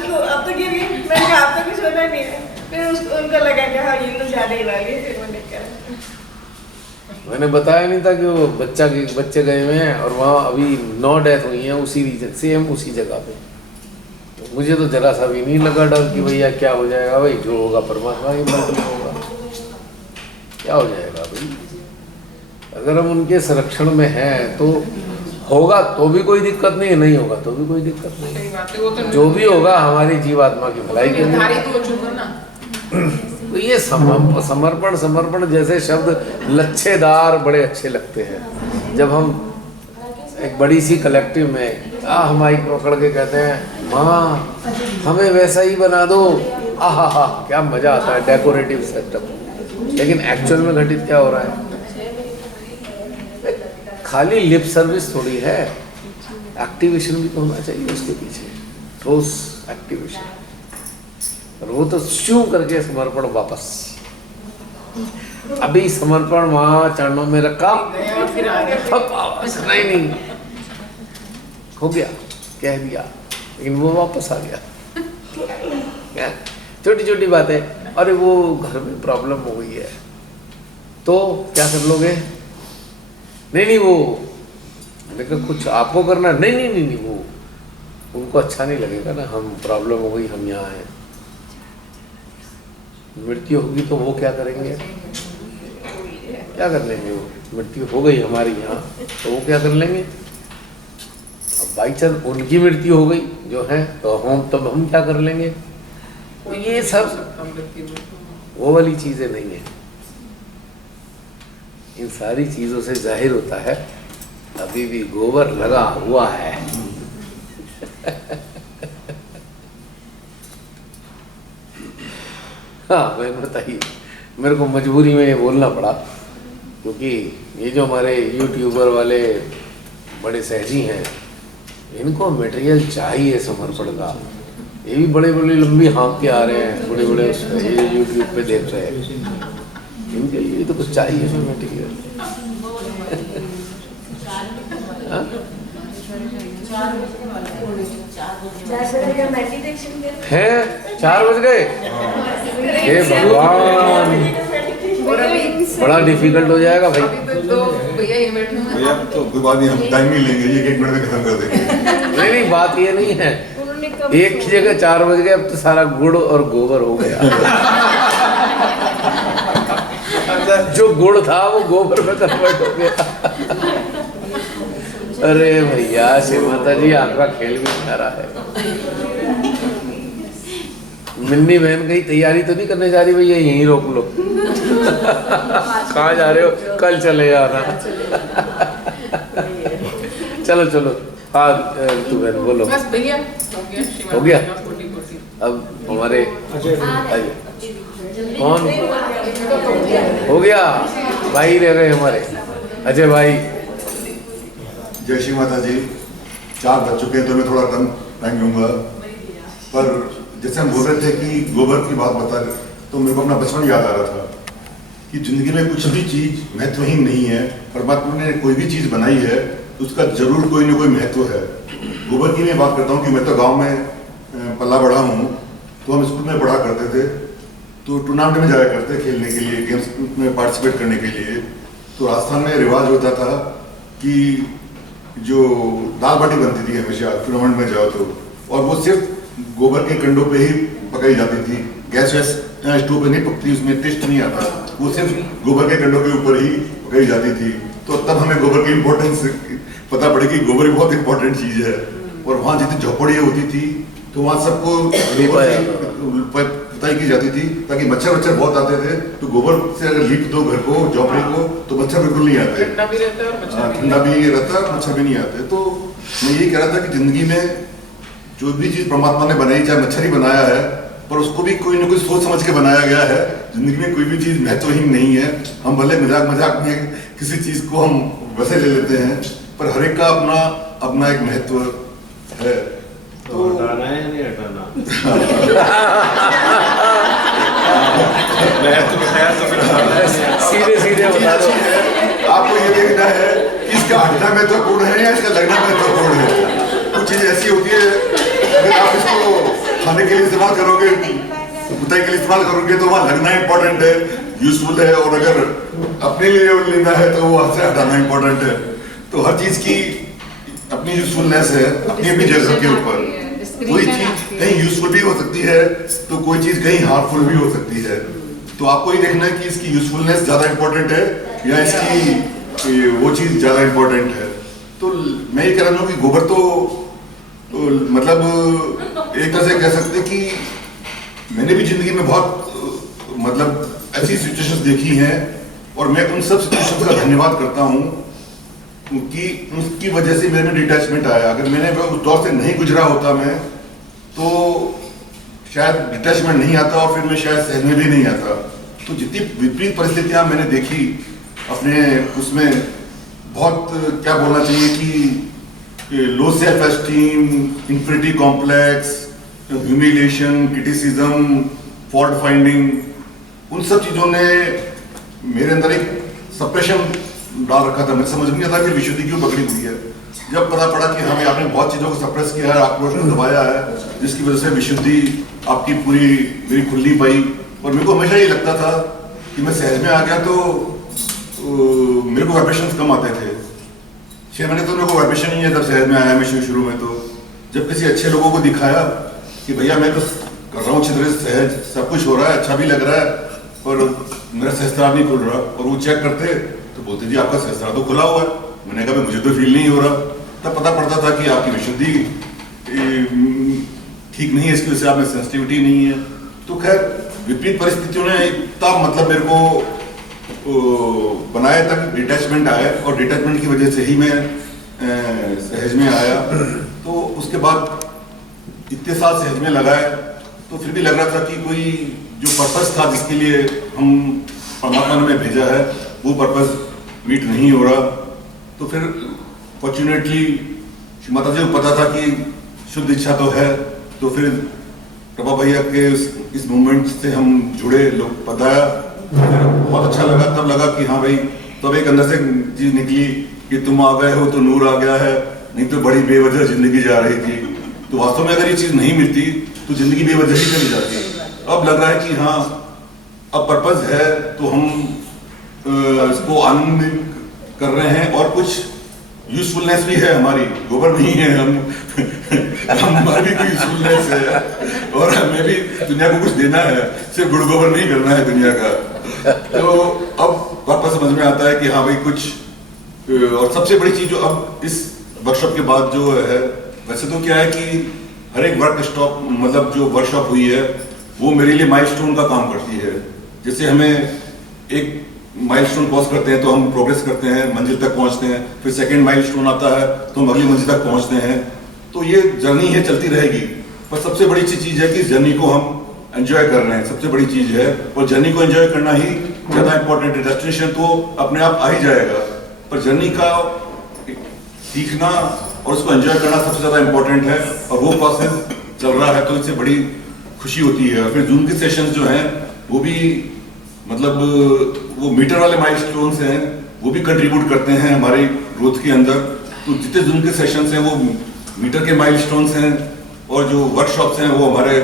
तो गिर गई, मैंने कहा अब तो कुछ होना नहीं है। फिर उनको लगा कि हाँ ये तो जाने ही वाली है। फिर मैंने बताया नहीं था कि वो बच्चे गए हुए हैं और वहाँ अभी 9 डेथ हुई हैं उसी रीजन सेम उसी जगह पे। तो मुझे तो जरा सा भी नहीं लगा डर कि भैया क्या हो जाएगा, भाई जो होगा परमात्मा की मर्जी में होगा, क्या हो जाएगा भाई। अगर हम उनके संरक्षण में हैं तो होगा तो भी कोई दिक्कत नहीं है, नहीं होगा तो भी कोई दिक्कत नहीं सही बात है, वो तो है। जो भी होगा हमारी जीवात्मा की भलाई के लिए। निर्धारित हो चुका ना। तो ये समर्पण जैसे शब्द लच्छेदार बड़े अच्छे लगते हैं। जब हम एक बड़ी सी कलेक्टिव में हम माइक पकड़ के कहते हैं माँ हमें वैसा ही बना दो, आहा क्या मजा आता है, डेकोरेटिव सेटअप। लेकिन एक्चुअल में घटित क्या हो रहा है, खाली लिप सर्विस थोड़ी है, एक्टिवेशन भी तो होना चाहिए उसके पीछे, ठोस एक्टिवेशन। और वो तो शू करके समर्पण वापस, अभी समर्पण वहाँ चरणों में रखा, नहीं हो गया, कह दिया, लेकिन वो वापस आ गया। छोटी छोटी बातें, अरे वो घर में प्रॉब्लम हो गई है तो क्या कर लोगे, नहीं वो मैंने कहा कुछ आपको करना, नहीं वो उनको अच्छा नहीं लगेगा ना, हम प्रॉब्लम हो गई हम यहाँ हैं, मृत्यु होगी तो वो क्या करेंगे, क्या कर लेंगे, वो मृत्यु हो गई हमारी यहाँ तो वो क्या कर लेंगे। अब बाई चांस उनकी मृत्यु हो गई जो है तो हम क्या कर लेंगे। तो ये सब वो वाली चीजें नहीं है, इन सारी चीजों से जाहिर होता है अभी भी गोबर लगा हुआ है। हाँ मैं बताइए, मेरे को मजबूरी में ये बोलना पड़ा क्योंकि ये जो हमारे यूट्यूबर वाले बड़े सहजी हैं इनको मटेरियल चाहिए समर्पण का। ये भी बड़े बड़े लंबी हाँक के आ रहे हैं, बड़े बड़े ये यूट्यूब पे देख रहे हैं, इनके लिए तो कुछ चाहिए मटेरियल। है 4 बज गए, हे भगवान बड़ा डिफिकल्ट हो जाएगा भाई। भैया तो कोई बात नहीं, हम टाइम ही लेंगे, ये 1 मिनट में खत्म कर देंगे। नहीं बात ये नहीं है, एक की जगह 4 बज गए, अब तो सारा गुड़ और गोबर हो गया। जो गुड़ था वो गोबर में कन्वर्ट हो गया। अरे भैया शिव माता जी आपका खेल भी प्यारा है। मिन्नी बहन कहीं तैयारी तो नहीं करने जा रही भैया, यहीं रोक लो। कहाँ जा रहे हो, कल चले जाना। चलो हाँ तू बहन बोलो। बस भैया हो गया। अब हमारे कौन हो गया, भाई रह गए हमारे अजय भाई। जय श्री माता जी। 4 बज चुके हैं तो मैं थोड़ा कम टाइम लूँगा, पर जैसे हम बोल रहे थे कि गोबर की बात बता रहे, तो मेरे को अपना बचपन याद आ रहा था कि जिंदगी में कुछ भी चीज़ महत्वहीन नहीं है। परमात्मा ने कोई भी चीज़ बनाई है तो उसका जरूर कोई ना कोई महत्व है। गोबर की मैं बात करता हूँ कि मैं तो गाँव में पला बढ़ा हूँ, तो हम स्कूल में पढ़ा करते थे, तो टूर्नामेंट में जाया करते खेलने के लिए, गेम्स में पार्टिसिपेट करने के लिए। तो राजस्थान में रिवाज होता था कि जो दाल बाटी बनती थी हमेशा टूर्नामेंट में जाओ तो, और वो सिर्फ गोबर के कंडों पे ही पकाई जाती थी, गैस वैस स्टोव पे नहीं पकती, उसमें टेस्ट नहीं आता, वो सिर्फ गोबर के कंडों के ऊपर ही पकाई जाती थी। तो तब हमें गोबर की इम्पोर्टेंस पता पड़ी कि गोबर बहुत इंपॉर्टेंट चीज़ है। और वहाँ जितनी झोपड़ियाँ होती थी तो वहाँ सबको पुताई की जाती थी ताकि मच्छर बहुत आते थे, तो गोबर से अगर लीप दो घर को, झोपड़ी को, तो मच्छर बिल्कुल नहीं आते, ठंडा भी रहता, मच्छर भी नहीं आते। तो मैं यही कह रहा था कि जिंदगी में जो भी चीज़ परमात्मा ने बनाई, चाहे मच्छर ही बनाया है, पर उसको भी कोई ना कोई सोच समझ के बनाया गया है जिंदगी में कोई भी चीज महत्वहीन नहीं है। हम भले मजाक मजाक में किसी चीज को हम वैसे ले लेते हैं, पर हर एक का अपना अपना एक महत्व है। तो हटाना है या नहीं हटाना? सीधे सीधे बता दो। आपको ये देखना है कि इसका हटना महत्वपूर्ण है या इसका लगना महत्वपूर्ण है। कुछ चीज ऐसी होती है, अगर आप इसको खाने के लिए इस्तेमाल करोगे, बुताई के लिए इस्तेमाल करोगे, तो वहाँ लगना इंपॉर्टेंट है, यूजफुल है, और अगर अपने लिए लेना है तो वहाँ से हटाना इंपॉर्टेंट है। तो हर चीज की अपनी यूजफुलनेस है, अपनी अपनी जगह के ऊपर। कोई चीज कहीं यूजफुल भी हो सकती है तो कोई चीज कहीं हार्मफुल भी हो सकती है। तो आपको ये देखना है कि इसकी यूजफुलनेस ज्यादा इंपॉर्टेंट है या इसकी वो चीज ज्यादा इंपॉर्टेंट है। तो मैं ये कह रहा हूँ कि गोबर तो मतलब एक तरह से कह सकते कि मैंने भी जिंदगी में बहुत मतलब ऐसी सिचुएशंस देखी हैं, और मैं उन सब सिचुएशंस का धन्यवाद करता हूँ कि उसकी वजह से मेरे में डिटैचमेंट आया। अगर मैंने उस दौर से नहीं गुजरा होता मैं, तो शायद डिटैचमेंट नहीं आता और फिर मैं शायद सहने भी नहीं आता। तो जितनी विपरीत परिस्थितियां मैंने देखी अपने उसमें, बहुत क्या बोलना चाहिए कि low self esteem, infinity complex, humiliation, criticism, fault finding, उन सब चीजों ने मेरे अंदर एक सप्रेशन डाल रखा था। मुझे समझ नहीं आता कि विशुद्धि क्यों पकड़ी हुई है। जब पता पड़ा कि हमें आपने बहुत चीजों को सप्रेस किया है, आक्रोश को दबाया है, जिसकी वजह से विशुद्धि आपकी पूरी मेरी खुली पाई। और मेरे को हमेशा ये लगता था कि मैं सहज में आ गया तो मेरे को वाइब्रेशंस कम आते थे। 6 महीने तो मेरे को वाइब्रेशन ही है जब सहज में आया मैं शुरू में। तो जब किसी अच्छे लोगों को दिखाया कि भैया मैं तो कर रहा हूँ अच्छी तरह से सहज, सब कुछ हो रहा है, अच्छा भी लग रहा है, पर मेरा सहस्त्रार नहीं खुल रहा, और वो चेक करते तो बोलते जी आपका सहस्त्रार तो खुला हुआ है। मैंने कहा मुझे तो फील नहीं हो रहा। तब पता पड़ता था कि आपकी विशुद्धि ठीक नहीं है, इसकी वजह से आप में सेंसिटिविटी नहीं है। तो खैर विपरीत परिस्थितियों ने इतना मतलब मेरे को बनाया तक डिटैचमेंट आया, और डिटैचमेंट की वजह से ही मैं सहज में आया। तो उसके बाद इतने साल सहज में लगाए तो फिर भी लग रहा था कि कोई जो पर्पस था जिसके लिए हम परमात्मा ने भेजा है, वो पर्पस मीट नहीं हो रहा। तो फिर फॉर्चुनेटली माता जी को पता था कि शुद्ध इच्छा तो है, तो फिर प्रभा भैया के इस मूवमेंट से हम जुड़े, लोग बताया, बहुत अच्छा लगा। तब लगा कि हाँ भाई, तब एक अंदर से चीज निकली कि तुम आ गए हो तो नूर आ गया है, नहीं तो बड़ी बेवजह जिंदगी जा रही थी। तो वास्तव में अगर ये चीज नहीं मिलती तो जिंदगी बेवजह ही चली जाती। अब लग रहा है कि हाँ अब पर्पस है, तो हम इसको आनंद कर रहे हैं, और कुछ यूजफुलनेस भी है हमारी। गोबर नहीं है हम हमारी भी कोई यूजफुलनेस है, और हमें भी दुनिया को कुछ देना है, सिर्फ गुड़ गोबर नहीं करना है दुनिया का। तो अब वापस समझ में आता है कि हाँ भाई कुछ। और सबसे बड़ी चीज जो अब इस वर्कशॉप के बाद जो है, वैसे तो क्या है कि हर एक वर्कशॉप मतलब जो वर्कशॉप हुई है वो मेरे लिए माइलस्टोन का काम करती है। जैसे हमें एक माइलस्टोन क्रॉस करते हैं तो हम प्रोग्रेस करते हैं, मंजिल तक पहुंचते हैं, फिर सेकंड माइलस्टोन आता है तो हम अगली मंजिल तक पहुंचते हैं। तो ये जर्नी है, चलती रहेगी। पर सबसे बड़ी चीज है कि जर्नी को हम एंजॉय कर रहे हैं, सबसे बड़ी चीज है। और जर्नी को एंजॉय करना ही ज्यादा इंपॉर्टेंट है। डेस्टिनेशन तो अपने आप आ ही जाएगा, पर जर्नी का सीखना और उसको एंजॉय करना सबसे ज्यादा इंपॉर्टेंट है। और वो प्रोसेस चल रहा है तो इससे बड़ी खुशी होती है। और फिर जून के सेशंस जो हैं वो भी मतलब वो मीटर वाले माइलस्टोन्स हैं, वो भी कंट्रीब्यूट करते हैं हमारे ग्रोथ के अंदर। तो जितने जून के सेशंस हैं वो मीटर के माइलस्टोन्स हैं, और जो वर्कशॉप्स हैं वो हमारे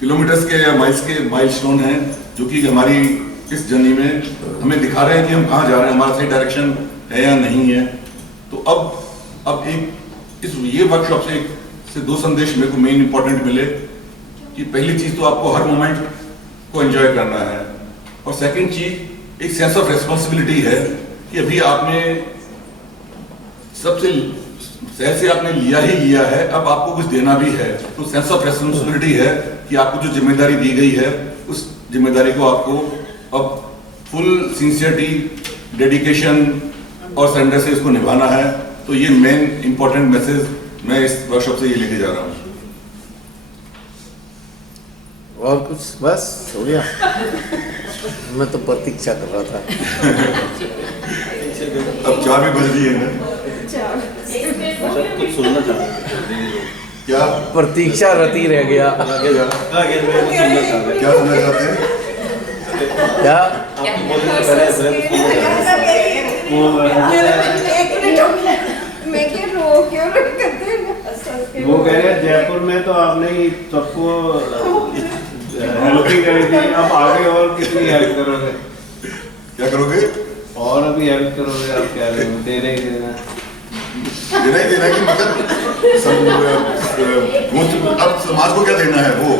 किलोमीटर्स के या माइल्स के माइलस्टोन हैं, जो कि हमारी इस जर्नी में हमें दिखा रहे हैं कि हम कहाँ जा रहे हैं, हमारा सही डायरेक्शन है या नहीं है। तो अब एक ये वर्कशॉप से 2 संदेश मेरे को मेन इंपॉर्टेंट मिले कि पहली चीज तो आपको हर मोमेंट को एंजॉय करना है, और सेकंड चीज एक सेंस ऑफ रेस्पॉन्सिबिलिटी है कि अभी आपने सबसे सहज से आपने लिया ही लिया है, अब आपको कुछ देना भी है। तो सेंस ऑफ रेस्पॉन्सिबिलिटी है कि आपको जो जिम्मेदारी दी गई है उस जिम्मेदारी को आपको अब फुल सिंसियरिटी, डेडिकेशन और सरेंडर से इसको निभाना है। तो ये मेन इंपॉर्टेंट मैसेज मैं इस वर्कशॉप से ये लेके जा रहा हूँ। और कुछ बस हो गया। मैं तो प्रतीक्षा कर रहा था। अब 4 भी बज रही है ना, कुछ सुनना चाहते क्या प्रतीक्षा रति रह गया। सुनना चाहते क्या सुनना चाहते हैं? क्या आपकी बोलने से पहले सुनना वो कह रहे हैं जयपुर में तो आपने ही सबको हेल्प ही करी थी, अब आगे और कितनी हेल्प करोगे? क्या करोगे? और अभी हेल्प करोगे? आप क्या करोगे? देना ही देना देना कि मतलब अब समाज को क्या देना है वो?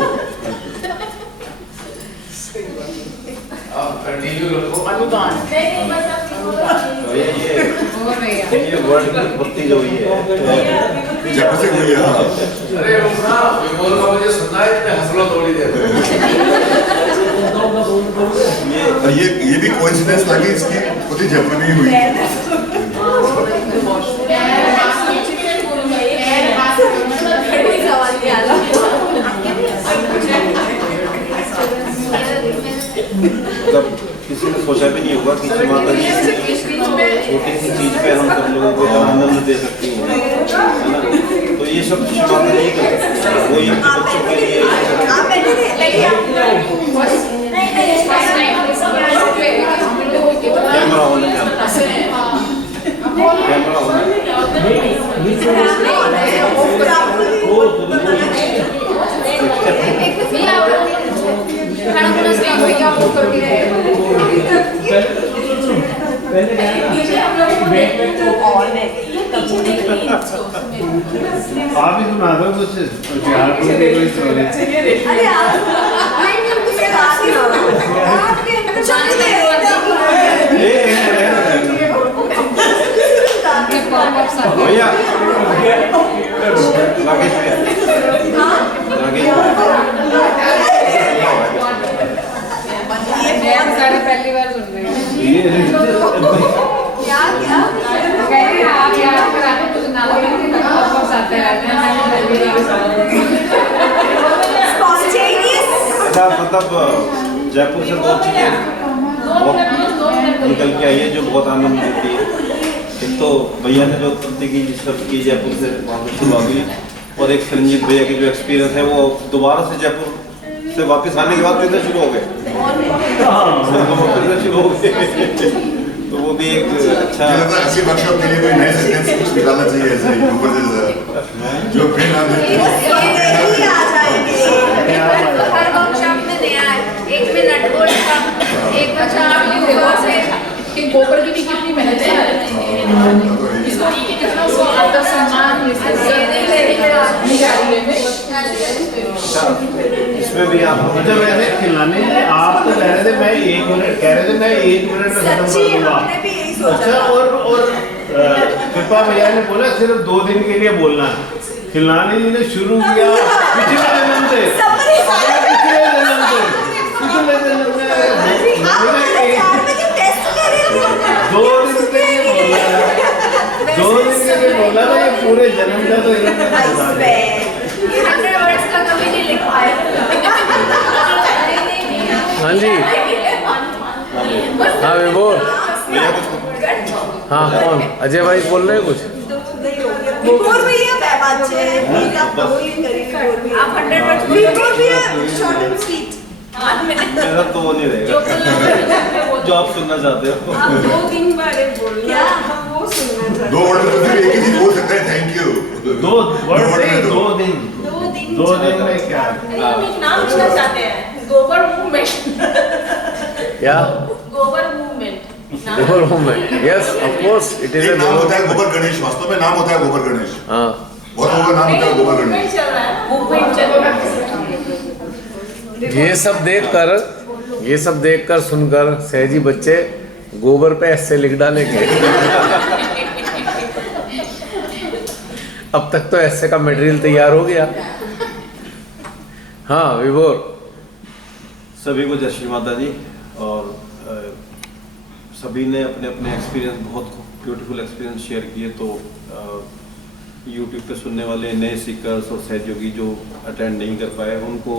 अनुदान ये वर्ड की उत्पत्ति जो हुई है जयपुर से हुई है। हाँ, अरे विमोल का मुझे सुनना है, इतने हंसलो थोड़ी देर में। और ये भी कोइंसिडेंस था कि इसकी उत्पत्ति जयपुर में ही हुई। मतलब किसी ने सोचा भी नहीं होगा कि माता जी छोटी सी चीज पे हम सब लोगों को आनंद दे सकती हैं, है ना? तो ये सब माता जी वो ये बच्चों के लिए कैमरा होने कैमरा आप ही सुना दो कुछ कोई स्टोरी। भैया राकेश सारे पहली बार सुन रहे हैं। आप याद कराते कुछ ना आते रहते हैं। मतलब जयपुर से 2 चीजें निकल के आई है जो बहुत आनंद देती है। एक तो भैया ने जो उत्पत्ति की की जयपुर से वापस शुरुआत हुई, और एक संजीत भैया की जो एक्सपीरियंस है वो दोबारा से जयपुर से वापस आने के बाद फिर शुरू हो गए। शुरू हो गए तो वो भी एक अच्छा ऐसी वर्कशॉप के लिए कोई नए सेंटेंस कुछ निकालना चाहिए ऐसे ही ऊपर से जो फिर ना हर वर्कशॉप में नया है। एक में नट बोल्ट का, एक बच्चा कि गोबर की भी कितनी मेहनत है, इसको कितना आदर सम्मान इसमें भी आप मतलब वैसे खिलाने में आप तो कह रहे थे मैं 1 मिनट कह रहे थे मैं 1 मिनट में खत्म कर दूंगा। अच्छा, और कृपा भैया ने बोला सिर्फ 2 दिन के लिए बोलना है। खिलाने जी ने शुरू किया पिछले जन्म से, बोला था ये पूरे जन्म का तो हाँ जी, हाँ विमोल, हाँ कौन? अजय भाई बोल रहे हैं कुछ? मेरा तो वो नहीं रहेगा जो आप सुनना चाहते हो। 2 बारे बोलना, हम वो सुनना चाहते हैं। 2 वर्ड में सिर्फ एक ही चीज बोल सकते हैं, थैंक यू। 2 वर्ड में 2 दिन 2 दिन में क्या नाम लेना चाहते हैं, गोबर मूवमेंट। क्या? गोबर मूवमेंट। गोबर movement, yes of course it is a नाम होता है गोबर गणेश, वास्तव में नाम होता है गोबर गणेश। हाँ, बहुत लोगों का नाम होता है गोबर गणेश। चल रहा है, मूवमेंट चल रहा है। ये सब देखकर सुनकर सहजी बच्चे गोबर पे ऐसे लिख डालेंगे। अब तक तो ऐसे का मटेरियल तैयार हो गया। हाँ विभोर, सभी को जय श्री माता जी। और सभी ने अपने अपने एक्सपीरियंस, बहुत ब्यूटीफुल एक्सपीरियंस शेयर किए। तो यूट्यूब पे सुनने वाले नए सीकर्स और सहयोगी जो अटेंड नहीं कर पाए उनको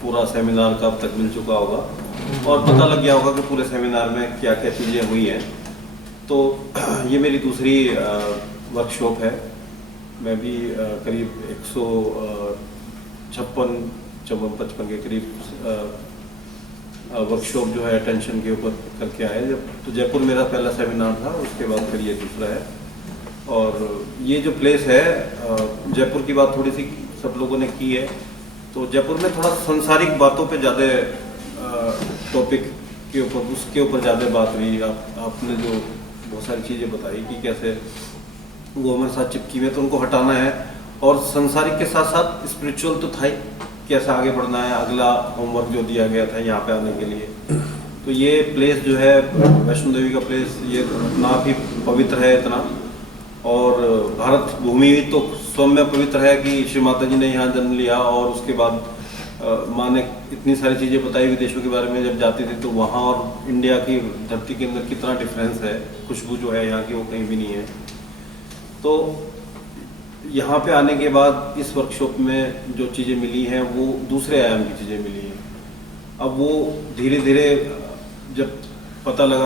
पूरा सेमिनार का अब तक मिल चुका होगा और पता लग गया होगा कि पूरे सेमिनार में क्या क्या चीज़ें हुई हैं। तो ये मेरी दूसरी वर्कशॉप है। मैं भी करीब 156-55 के करीब वर्कशॉप जो है अटेंशन के ऊपर करके आए। तो जयपुर मेरा पहला सेमिनार था, उसके बाद फिर ये दूसरा है। और ये जो प्लेस है, जयपुर की बात थोड़ी सी सब लोगों ने की है, तो जयपुर में थोड़ा सांसारिक बातों पे ज़्यादा टॉपिक के ऊपर उसके ऊपर ज़्यादा बात हुई। आपने जो बहुत सारी चीज़ें बताई कि कैसे वो हमारे साथ चिपकी हुई है तो उनको हटाना है, और सांसारिक के साथ साथ स्पिरिचुअल तो था ही, कैसे आगे बढ़ना है, अगला होमवर्क जो दिया गया था यहाँ पे आने के लिए। तो ये प्लेस जो है वैष्णो देवी का प्लेस, ये इतना भी पवित्र है इतना, और भारत भूमि तो स्वयं में पवित्र है कि श्री माता जी ने यहाँ जन्म लिया। और उसके बाद माँ ने इतनी सारी चीज़ें बताई विदेशों के बारे में, जब जाती थी तो वहाँ और इंडिया की धरती के अंदर कितना डिफरेंस है, खुशबू जो है यहाँ की वो कहीं भी नहीं है। तो यहाँ पे आने के बाद इस वर्कशॉप में जो चीज़ें मिली हैं वो दूसरे आयाम की चीज़ें मिली हैं। अब वो धीरे धीरे जब पता लगा